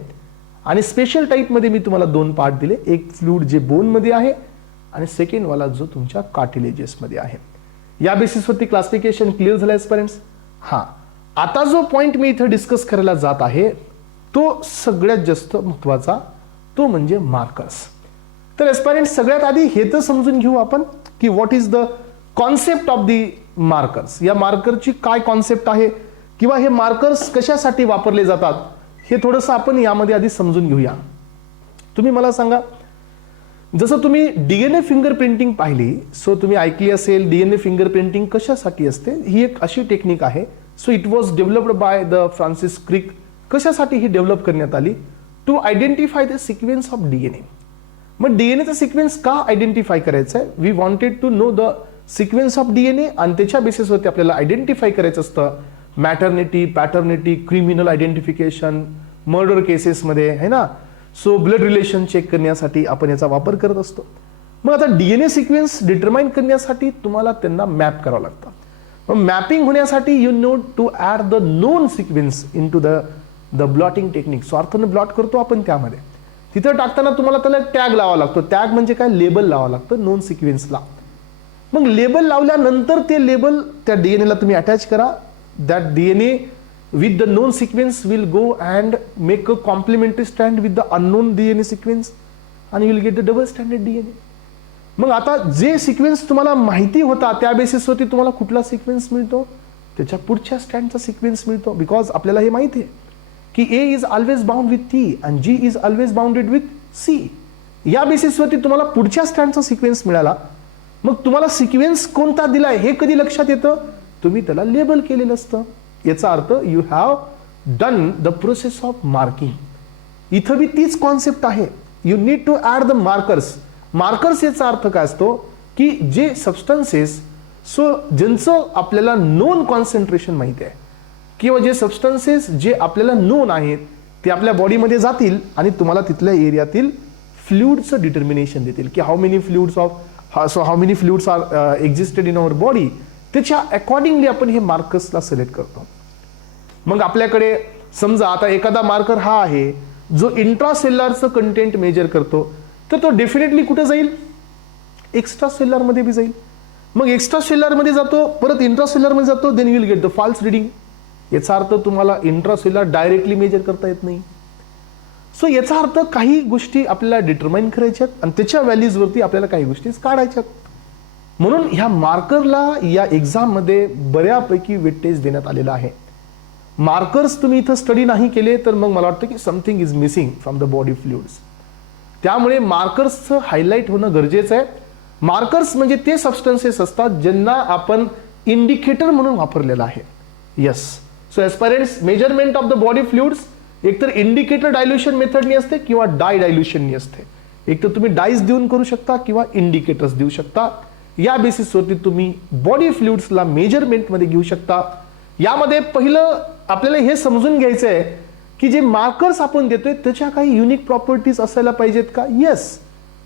आणि स्पेशल टाईपमध्ये मी तुम्हाला 2 पार्ट दिले, एक फ्लुइड जे बोनमध्ये आहे आणि सेकंड वाला जो तुमच्या कार्टिलेजेसमध्ये आहे. या बेसिसवरती क्लासिफिकेशन क्लिअर झालं एस्पिरंट्स. हां, आता जो पॉइंट मी इथं डिस्कस करायला जात आहे तो सगळ्यात जास्त महत्वाचा, तो म्हणजे मार्कर्स. तर एस्पिरंट्स सगळ्यात आधी हे तर समजून घेऊ आपण की what is the concept of the markers. या मार्करची काय कॉन्सेप्ट आहे किंवा हे मार्कर्स कशासाठी वापरले जातात हे थोडंसं आपण यामध्ये आधी समजून घेऊया. तुम्ही मला सांगा, जसं तुम्ही डीएनए फिंगरप्रिंटिंग पाहिली, सो तुम्ही ऐकली असेल डीएनए फिंगरप्रिंटिंग कशासाठी असते. ही एक अशी टेक्निक आहे. So it was developed by the Francis Crick. कशासाठी ही डेव्हलप करण्यात आली, to identify the sequence of DNA. मग डीएनएचा सिक्वेन्स का आयडेंटिफाय करायचा आहे, we wanted to know the sequence of DNA आणि त्याच्या बेसिसवरती आपल्याला आयडेंटिफाय करायचं असतं maternity, paternity, criminal identification, murder केसेसमध्ये आहे ना. सो ब्लड रिलेशन चेक करण्यासाठी आपण याचा वापर करत असतो. मग आता डीएनए सिक्वेन्स डिटरमाइन करण्यासाठी तुम्हाला त्यांना मॅप करावं लागतं. मग मॅपिंग होण्यासाठी you know to add the known sequence in to the blotting technique. स्वार्थाने ब्लॉट करतो आपण त्यामध्ये, तिथं टाकताना तुम्हाला त्याला टॅग लावावा लागतो. टॅग म्हणजे काय, लेबल लावावं लागतं नोन सिक्वेन्सला. मग लेबल लावल्यानंतर ते लेबल त्या डीएनएला तुम्ही अटॅच करा. That DNA with the known sequence will go and make a complementary strand with the unknown DNA sequence and you will get the double stranded DNA. मग आता जे सिक्वेन्स तुम्हाला माहिती होता त्या बेसिसवरती तुम्हाला कुठला सिक्वेन्स मिळतो, त्याच्या पुढच्या स्ट्रँडचा सिक्वेन्स मिळतो. बिकॉज आपल्याला हे माहिती आहे की A is always bound with T and G is always bounded with C. या बेसिसवरती तुम्हाला पुढच्या स्ट्रँडचा सिक्वेन्स मिळाला. मग तुम्हाला सिक्वेन्स कोणता दिलाय हे कधी लक्षात येतं, तुम्ही त्याला लेबल केलेलं असतं. याचा अर्थ you have done the process of marking. इथं बी तीच कॉन्सेप्ट आहे. You need to add the markers. Markers याचा अर्थ काय असतो की जे सबस्टन्सेस, सो ज्यांचं आपल्याला नोन कॉन्सन्ट्रेशन माहिती आहे किंवा जे सबस्टन्सेस जे आपल्याला नोन आहेत ते आपल्या बॉडीमध्ये जातील आणि तुम्हाला तिथल्या एरियातील फ्लुइडचं डिटर्मिनेशन देतील की how many fluids are existed in our body. त्याच्या अकॉर्डिंगली आपण हे मार्कर्सला सिलेक्ट करतो. मग आपल्याकडे समजा आता एखादा मार्कर हा आहे जो इंट्रासेल्युलरचं कंटेंट मेजर करतो, तर तो डेफिनेटली कुठे जाईल, एक्स्ट्रा सेल्युलरमध्ये बी जाईल. मग एक्स्ट्रा सेल्युलरमध्ये जातो, परत इंट्रासेल्युलरमध्ये जातो, then you will get the false reading. याचा अर्थ तुम्हाला इंट्रासेल्युलर डायरेक्टली मेजर करता येत नाही. सो याचा अर्थ काही गोष्टी आपल्याला डिटरमाइन करायच्यात आणि त्याच्या व्हॅल्यूजवरती आपल्याला काही गोष्टी काढायच्यात. म्हणून ह्या मार्करला या एक्झाममध्ये बऱ्यापैकी वेटेज देण्यात आलेलं आहे. मार्कर्स तुम्ही इथं स्टडी नाही केले तर मग मला वाटतं की something is missing from the body fluids. त्यामुळे मार्कर्सचं हायलाईट होणं गरजेचं आहे. मार्कर्स म्हणजे ते सबस्टन्सेस असतात ज्यांना आपण इंडिकेटर म्हणून वापरलेलं आहे. Yes, so aspirants measurement of the body fluids एकतर इंडिकेटर डायल्युशन मेथडनी असते किंवा डाय डायल्युशननी असते. एक तर तुम्ही डाईस देऊन करू शकता किंवा इंडिकेटर्स देऊ शकता. या बेसिसवरती तुम्ही बॉडी फ्लुइड्सला मेजरमेंटमध्ये घेऊ शकता. यामध्ये पहिलं आपल्याला हे समजून घ्यायचं आहे की जे मार्कर्स आपण देतोय त्याच्या काही युनिक प्रॉपर्टीज असायला पाहिजेत का. येस,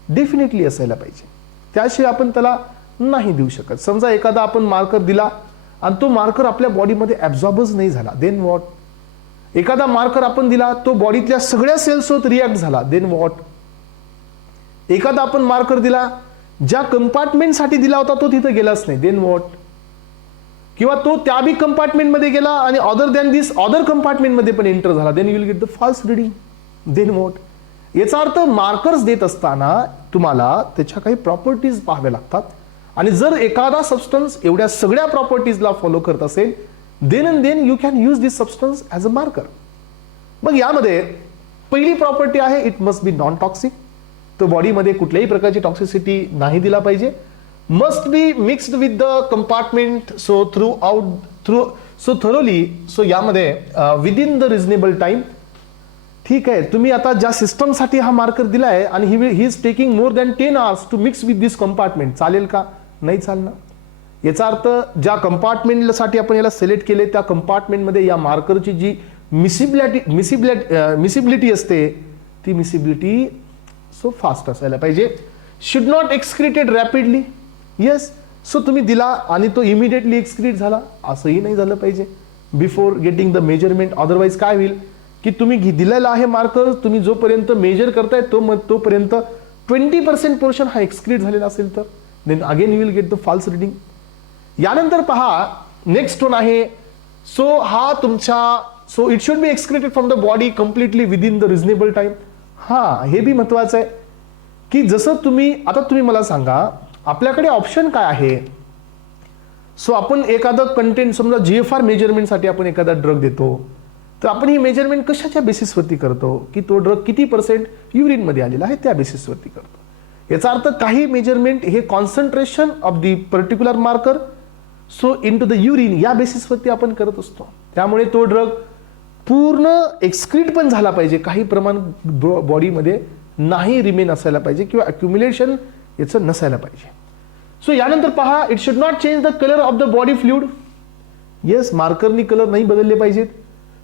डेफिनेटली असायला पाहिजे, त्याशिवाय आपण त्याला नाही देऊ शकत. समजा एखादा आपण मार्कर दिला आणि तो मार्कर आपल्या बॉडीमध्ये ऍब्झॉर्बच नाही झाला, देन व्हॉट. एखादा मार्कर आपण दिला तो बॉडीतल्या सगळ्या सेल्ससोबत रिॲक्ट झाला, देन व्हॉट. एखादा आपण मार्कर दिला ज्या कंपार्टमेंटसाठी दिला होता तो तिथे गेलाच नाही, देन व्हॉट. किंवा तो त्या बी कंपार्टमेंटमध्ये गेला आणि अदर दॅन दिस अदर कंपार्टमेंटमध्ये पण एंटर झाला, then you will get the false reading, then what. याचा अर्थ मार्कर्स देत असताना तुम्हाला त्याच्या काही प्रॉपर्टीज पाहाव्या लागतात आणि जर एखादा सबस्टन्स एवढ्या सगळ्या प्रॉपर्टीजला फॉलो करत असेल then and then you can use this substance as a marker. मग यामध्ये पहिली प्रॉपर्टी आहे it must be non toxic. तो बॉडीमध्ये कुठल्याही प्रकारची टॉक्सिसिटी नाही दिला पाहिजे. Must be mixed with the compartment so so thoroughly. So यामध्ये विदिन द रिझनेबल टाइम. ठीक आहे, तुम्ही आता ज्या सिस्टमसाठी हा मार्कर दिलाय आणि he is taking more than 10 hours to mix with this compartment, चालेल का. नाही चालणार. याचा अर्थ ज्या कंपार्टमेंटसाठी आपण याला सिलेक्ट केले त्या कंपार्टमेंटमध्ये या मार्करची जी मिसिबिलिटी असते ती मिसिबिलिटी सो फास्ट असायला पाहिजे. Should not excreted rapidly. Yes, so तुम्ही दिला आणि तो इमिडिएटली एक्सक्रीट झाला असंही नाही झालं पाहिजे before getting the measurement. Otherwise काय होईल की तुम्ही दिलेला आहे मार्कर, तुम्ही जोपर्यंत मेजर करताय तोपर्यंत 20% पोर्शन हा एक्सक्रीट झालेला असेल तर then again you will get the false reading. यानंतर पहा नेक्स्ट वन आहे सो हा तुमच्या so it should be excreted from the body completely within the reasonable time. हा, हे बी महत्वाचं आहे की जसं तुम्ही मला सांगा आपल्याकडे ऑप्शन काय आहे. सो आपण एखादं कंटेंट समजा GFR मेजरमेंटसाठी आपण एखादा ड्रग देतो तर आपण ही मेजरमेंट कशाच्या बेसिसवरती करतो की तो ड्रग किती % युरिनमध्ये आलेला आहे त्या बेसिसवरती करतो. याचा अर्थ काही मेजरमेंट हे concentration of the particular marker so in to the urine या बेसिसवरती आपण करत असतो. त्यामुळे तो ड्रग पूर्ण एक्सक्रीट पण झाला पाहिजे, काही प्रमाण बॉडीमध्ये नाही रिमेन असायला पाहिजे किंवा अक्युम्युलेशन याचं नसायला पाहिजे. सो यानंतर पहा it should not change the colour of the body fluid. Yes, मार्करनी कलर नाही बदलले पाहिजेत.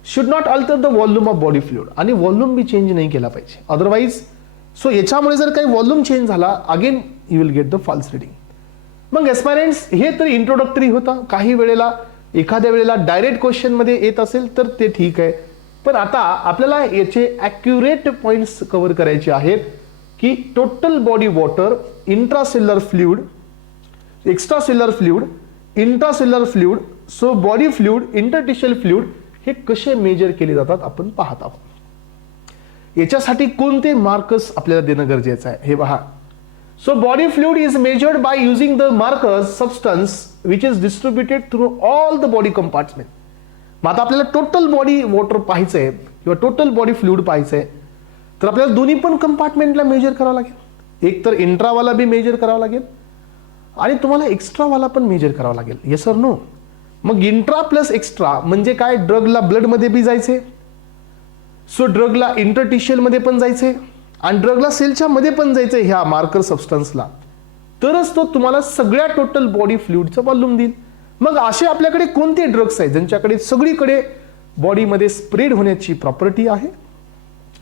Should not alter the volume of body fluid आणि व्हॉल्यूम बी चेंज नाही केला पाहिजे. अदरवाईज सो याच्यामुळे जर काही व्हॉल्यूम चेंज झाला again you will get the false reading. मग एस्पायरंट्स हे तर इंट्रोडक्टरी होता. काही वेळेला एखाद्या वेळेला डायरेक्ट क्वेश्चन मध्ये येत असेल तर ते ठीक आहे, पण आता आपल्याला याचे ॲक्युरेट पॉइंट्स कव्हर करायचे आहेत की total body water, intracellular fluid, extracellular fluid, intracellular fluid, so body fluid, interstitial fluid हे कसे मेजर केले जातात आपण पाहत आहोत. याच्यासाठी कोणते मार्कर्स आपल्याला देणं गरजेचं आहे हे पहा. So body fluid is measured by using the markers substance which is distributed through all the body compartment. मग आता आपल्याला टोटल बॉडी वॉटर पाहायचंय किंवा टोटल बॉडी फ्लुइड पाहायचंय तर आपल्याला दोन्ही पण कंपार्टमेंटला मेजर करावं लागेल. एक तर इंट्रावाला बी मेजर करावं लागेल आणि तुम्हाला एक्स्ट्रावाला पण मेजर करावं लागेल. येस और नो. मग इंट्रा प्लस एक्स्ट्रा म्हणजे काय, ड्रगला ब्लडमध्ये बी जायचे, सो ड्रगला इंटरटिशियल मध्ये पण जायचे आणि ड्रगला सेलच्या मध्ये पण जायचंय ह्या मार्कर सबस्टन्सला, तरच तो तुम्हाला सगळ्या टोटल बॉडी फ्लुइडचं व्हॉल्यूम देईल. मग असे आपल्याकडे कोणते ड्रग्स आहेत ज्यांच्याकडे सगळीकडे बॉडीमध्ये स्प्रेड होण्याची प्रॉपर्टी आहे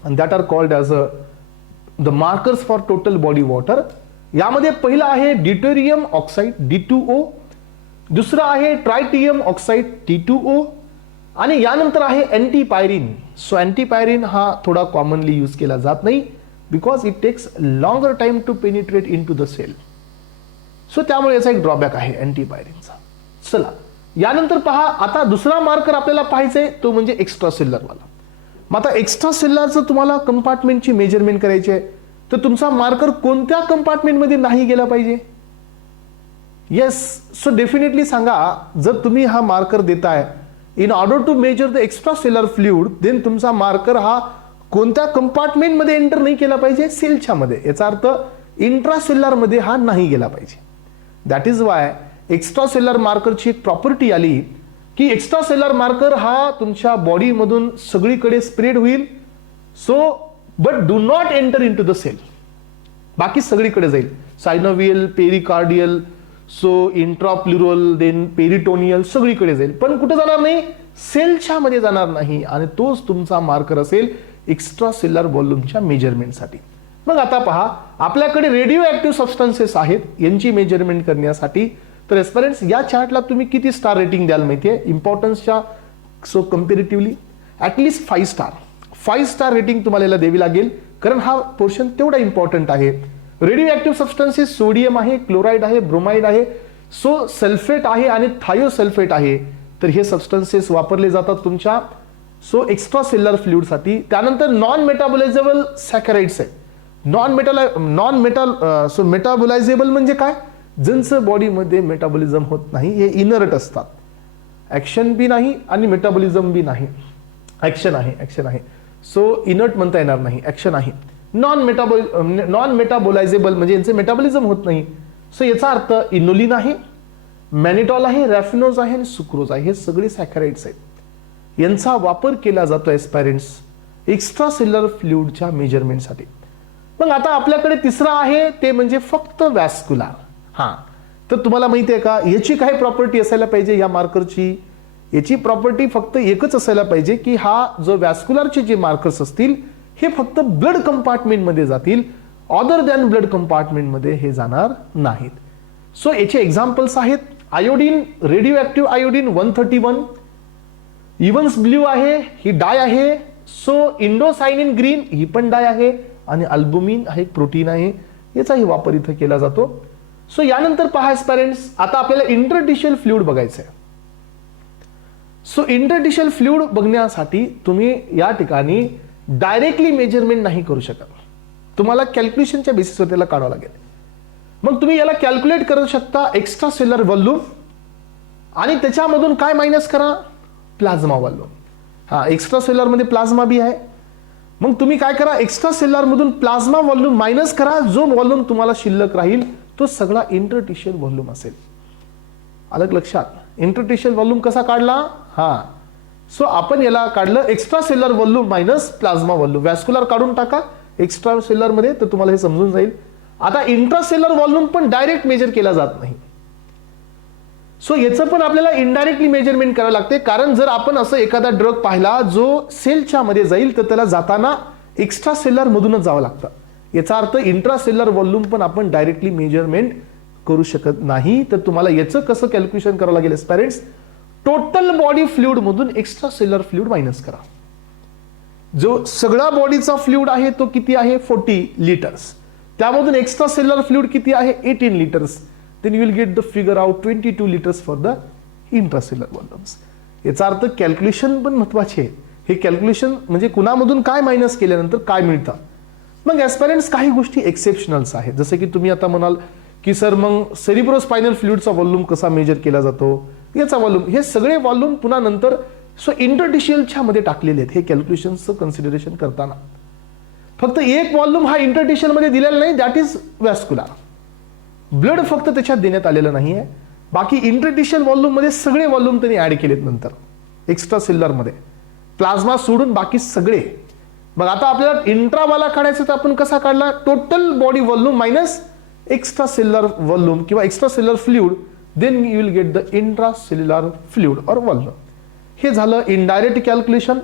and that are called as the markers for total body water. यामध्ये पहिला आहे ड्यूटेरियम ऑक्साइड D2O, दुसरा आहे ट्रायटियम ऑक्साइड T2O आणि यानंतर आहे अँटीपायरिन. सो अँटीपायरिन हा थोडा कॉमनली यूज केला जात नाही because it takes longer time to penetrate in to the cell. So त्यामुळे याचा एक ड्रॉबॅक आहे अँटीपायरिनचा. चला यानंतर पहा आता दुसरा मार्कर आपल्याला पाहायचंय तो म्हणजे एक्स्ट्रा सेल्युलर वाला. मग आता एक्स्ट्रा सेल्युलरचं तुम्हाला कंपार्टमेंटची मेजरमेंट करायची आहे तर तुमचा मार्कर कोणत्या कंपार्टमेंटमध्ये नाही गेला पाहिजे. येस, सो डेफिनेटली सांगा जर तुम्ही हा मार्कर देताय in order to measure the extra cellular fluid then तुमचा मार्कर हा कोणत्या कंपार्टमेंटमध्ये एंटर नाही केला पाहिजे, सेलच्या मध्ये. याचा अर्थ इंट्रासेल्युलर मध्ये हा नाही गेला पाहिजे. That is why extra cellular मार्करची एक प्रॉपर्टी आली की एक्स्ट्रा सेल्युलर मार्कर हा तुमच्या बॉडीमधून सगळीकडे स्प्रेड होईल, so but do not enter in to the cell. बाकी सगळीकडे जाईल, synovial, pericardial, so intrapleural, then peritoneal, सगळीकडे जाईल, पण कुठे जाणार नाही, सेलच्या मध्ये जाणार नाही. आणि तोच तुमचा मार्कर असेल एक्स्ट्रा सेल्युलर व्हॉल्यूमच्या मेजरमेंटसाठी. मग आता पहा, आपल्याकडे रेडिओ ऍक्टिव्ह सबस्टन्सेस आहेत यांची मेजरमेंट करण्यासाठी. तर एस्पिरंट्स, या चार्टला तुम्ही किती स्टार रेटिंग द्याल माहितीये इम्पॉर्टन्सच्या? So comparatively at least 5 star. 5 star rating तुम्हाला याला द्यावी लागेल, कारण हा पोर्शन तेवढा इम्पॉर्टंट आहे. रेडिओ ऍक्टिव्ह सबस्टन्सेस सोडियम आहे, क्लोराईड आहे, ब्रोमाइड आहे, सो सल्फेट आहे आणि थायोसल्फेट आहे. तर हे सबस्टन्सेस वापरले जातात तुमच्या सो एक्स्ट्रा सेल्युलर फ्लुइडसाठी. त्यानंतर नॉन मेटाबोलायझेबल सॅकराइड्स आहे. सो मेटाबोलायझेबल म्हणजे काय? ज्यांचं बॉडीमध्ये मेटाबॉलिझम होत नाही, हे इनर्ट असतात. ऍक्शन बी नाही आणि मेटाबॉलिझम बी नाही. ऍक्शन आहे. सो इनर्ट म्हणता येणार नाही, ऍक्शन आहे. नॉन मेटाबोलायझेबल म्हणजे यांचे मेटाबॉलिझम होत नाही. सो याचा अर्थ इनोलिन आहे, मॅनिटॉल आहे, रॅफिनोज आहे आणि सुक्रोज आहे. हे सगळे सॅकराइड्स आहेत. यांचा वापर केला जातो एस्पायरंट्स एक्स्ट्रा सेल्युलर फ्लुइडच्या मेजरमेंटसाठी. मग आता आपल्याकडे तिसरा आहे ते म्हणजे फक्त व्हॅस्क्युलर. तर तुम्हाला माहिती आहे का याची काय प्रॉपर्टी असायला पाहिजे या मार्करची? याची प्रॉपर्टी फक्त एकच असायला पाहिजे की हा जो व्हॅस्क्युलरचे जे मार्कर्स असतील हे फक्त ब्लड कंपार्टमेंटमध्ये जातील, अदर दॅन ब्लड कंपार्टमेंटमध्ये हे जाणार नाहीत. सो याचे एक्झाम्पल्स आहेत iodine, radio active iodine 131, Evans blue आहे, ही डाय आहे. सो इंडोसायनिन ग्रीन ही पण डाय आहे आणि अल्बुमिन हा एक प्रोटीन आहे, याचाही वापर इथे केला जातो. सो यानंतर पहा एस्पिरंट्स, आता आपल्याला इंटरटिशियल फ्लुइड बघायचं आहे. सो इंटरटिशियल फ्लुइड बघण्यासाठी तुम्ही या ठिकाणी डायरेक्टली मेजरमेंट नाही करू शकत, तुम्हाला कॅल्क्युलेशनच्या बेसिसवर त्याला काढावं लागेल. मग तुम्ही याला कॅल्क्युलेट करू शकता एक्स्ट्रा सेल्युलर व्हॉल्यूम आणि त्याच्यामधून काय मायनस करा, प्लाझ्मा व्हॉल्यूम. एक्स्ट्रा सेल्युलर मध्ये प्लाझ्मा बी आहे. मग तुम्ही काय करा, एक्स्ट्रा सेल्युलर मधून प्लाझ्मा व्हॉल्यूम मायनस करा, जो व्हॉल्यूम तुम्हाला शिल्लक राहील तो सगळा इंटरटिशियल व्हॉल्यूम असेल. अलग लक्षात, इंटरटिशियल व्हॉल्यूम कसा काढला? सो आपण याला काढलं extra cellular volume minus plasma volume. Vascular काढून टाका एक्स्ट्रा सेल्युलर मध्ये, तर तुम्हाला हे समजून जाईल. आता इंट्रासेल्युलर व्हॉल्यूम पण डायरेक्ट मेजर केला जात नाही. सो याचं पण आपल्याला इनडायरेक्टली मेजरमेंट करावं लागते, कारण जर आपण असं एखादा ड्रग पाहिला जो सेलच्या मध्ये जाईल तर त्याला जाताना एक्स्ट्रा सेल्युलर मधूनच जावं लागतं. याचा अर्थ इंट्रासेल्युलर व्हॉल्यूम पण आपण डायरेक्टली मेजरमेंट करू शकत नाही. तर तुम्हाला याचं कसं कॅल्क्युलेशन करावं लागेल एस्पिरंट्स, टोटल बॉडी फ्लुइड मधून एक्स्ट्रा सेल्युलर फ्लुइड मायनस करा. जो सगळा बॉडीचा फ्लुइड आहे तो किती आहे, 40 लिटर्स. त्यामधून एक्स्ट्रा सेल्युलर फ्लुइड किती आहे, 18 litres. then you will get the figure out 22 liters for the intracellular volumes. याचा अर्थ कॅल्क्युलेशन पण महत्वाचे आहे. हे कॅल्क्युलेशन म्हणजे कुणामधून काय मायनस केल्यानंतर काय मिळतं. मग एस्पिरंट्स काही गोष्टी एक्सेप्शनल्स आहेत, जसे की तुम्ही आता म्हणाल की सर मग सेरिब्रोस्पायनल फ्लुइडचा व्हॉल्यूम कसा मेजर केला जातो, याचा व्हॉल्यूम, हे सगळे व्हॉल्यूम पुन्हा नंतर सो इंटरटिशियलच्या मध्ये टाकलेले आहेत. हे कॅल्क्युलेशनचं कन्सिडरेशन करताना फक्त एक व्हॉल्यूम हा इंटरटिशियल मध्ये दिलेला नाही, दॅट इज व्हॅस्क्युलर. ब्लड फक्त त्याच्यात देण्यात आलेलं नाहीये, बाकी इंटरटिशियल व्हॉल्यूम मध्ये सगळे व्हॉल्यूम त्यांनी ऍड केलेत नंतर एक्स्ट्रा सेल्युलर मध्ये, प्लाझ्मा सोडून बाकी सगळे. मग आता आपल्याला इंट्रावाला काढायचं तर आपण कसा काढला, total body volume minus extra cellular volume किंवा extra cellular fluid, then you will get the intra cellular fluid और व्हॉल्यूम. हे झालं इनडायरेक्ट कॅल्क्युलेशन.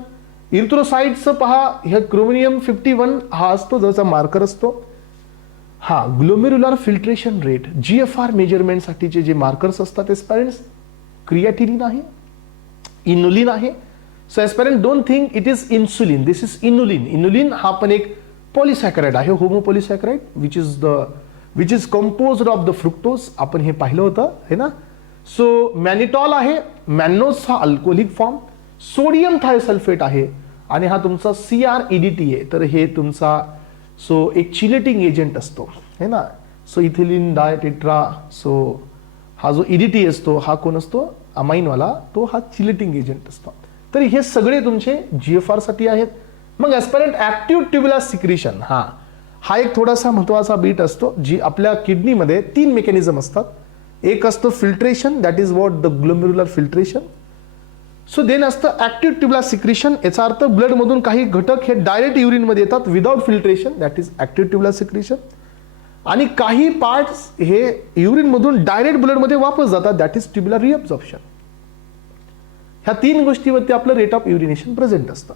इरिथ्रोसाइट्सचं पहा, हे क्रोमिनियम 51 हा असतो ज्याचा मार्कर असतो. Glomerular filtration rate GFR measurement साठीचे जे मार्कर्स असतात एस्पिरंट्स, क्रिएटिनिन आहे, इनुलिन आहे. So aspirant don't think it is insulin, this is inulin. Inulin हा पण एक पॉलिसॅकराइड आहे, homopolysaccharide which is composed of the fructose. आपण हे पाहिलं होतं है ना. सो मॅनिटॉल आहे, मॅनोज हा अल्कोहोलिक फॉर्म, सोडियम थायोसल्फेट आहे आणि हा तुमचा CREDT आहे. तर हे तुमचा एक चिलेटिंग एजंट असतो है ना. सो इथिलीन डायटेट्रा, सो हा जो EDT असतो हा कोण असतो, अमाइनवाला, तो हा चिलेटिंग एजंट असतो. तर हे सगळे तुमचे GFR साठी आहेत. मग एस्पिरंट ऍक्टिव्ह ट्युब्युलर सिक्रिशन, हा एक थोडासा महत्वाचा बीट असतो. जी आपल्या किडनीमध्ये 3 मेकॅनिझम असतात. एक असतं filtration, that is what the glomerular filtration. So then असतं ऍक्टिव्ह ट्युब्युलर सिक्रिशन. याचा अर्थ ब्लडमधून काही घटक हे डायरेक्ट युरिनमध्ये येतात without filtration, that is active tubular secretion. आणि काही पार्ट्स हे युरिनमधून डायरेक्ट ब्लडमध्ये वापस जातात, दॅट इज ट्युब्युलर रिअब्झॉर्प्शन. ह्या 3 गोष्टीवरती आपलं रेट ऑफ युरिनेशन प्रेझेंट असतं.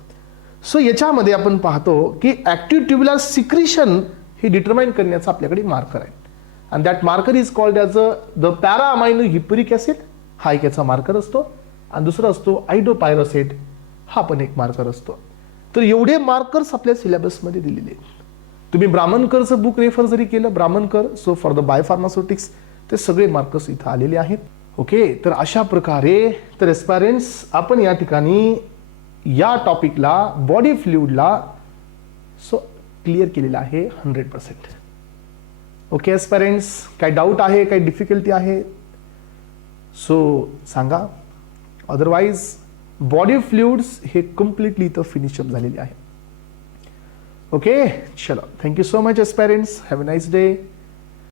सो याच्यामध्ये आपण पाहतो की ऍक्टिव्ह ट्युब्युलर सिक्रिशन हे डिटरमाइन करण्याचा आपल्याकडे मार्कर आहे. And that marker is called as the para amino hippuric acid. हा एक याचा मार्कर असतो. आणि दुसरा असतो आयडोपायरोसेट, हा पण एक मार्कर असतो. तर एवढे मार्कर्स आपल्या सिलेबसमध्ये दिलेले आहेत. तुम्ही ब्राह्मणकरचं बुक रेफर जरी केलं, ब्राह्मणकर सो फॉर द बायोफार्मास्युटिक्स, ते सगळे मार्कर्स इथं आलेले आहेत. ओके, तर अशा प्रकारे तर एस्पायरंट्स आपण या ठिकाणी या टॉपिकला बॉडी फ्लुइडला सो क्लिअर केलेला आहे 100%. ओके एस्पायरंट्स, काय डाऊट आहे, काय डिफिकल्टी आहे सो सांगा. अदरवाइज बॉडी फ्लुइड्स हे कम्प्लिटली इथं फिनिशअप झालेले आहे. ओके, चलो, thank you so much aspirants. Have a nice day.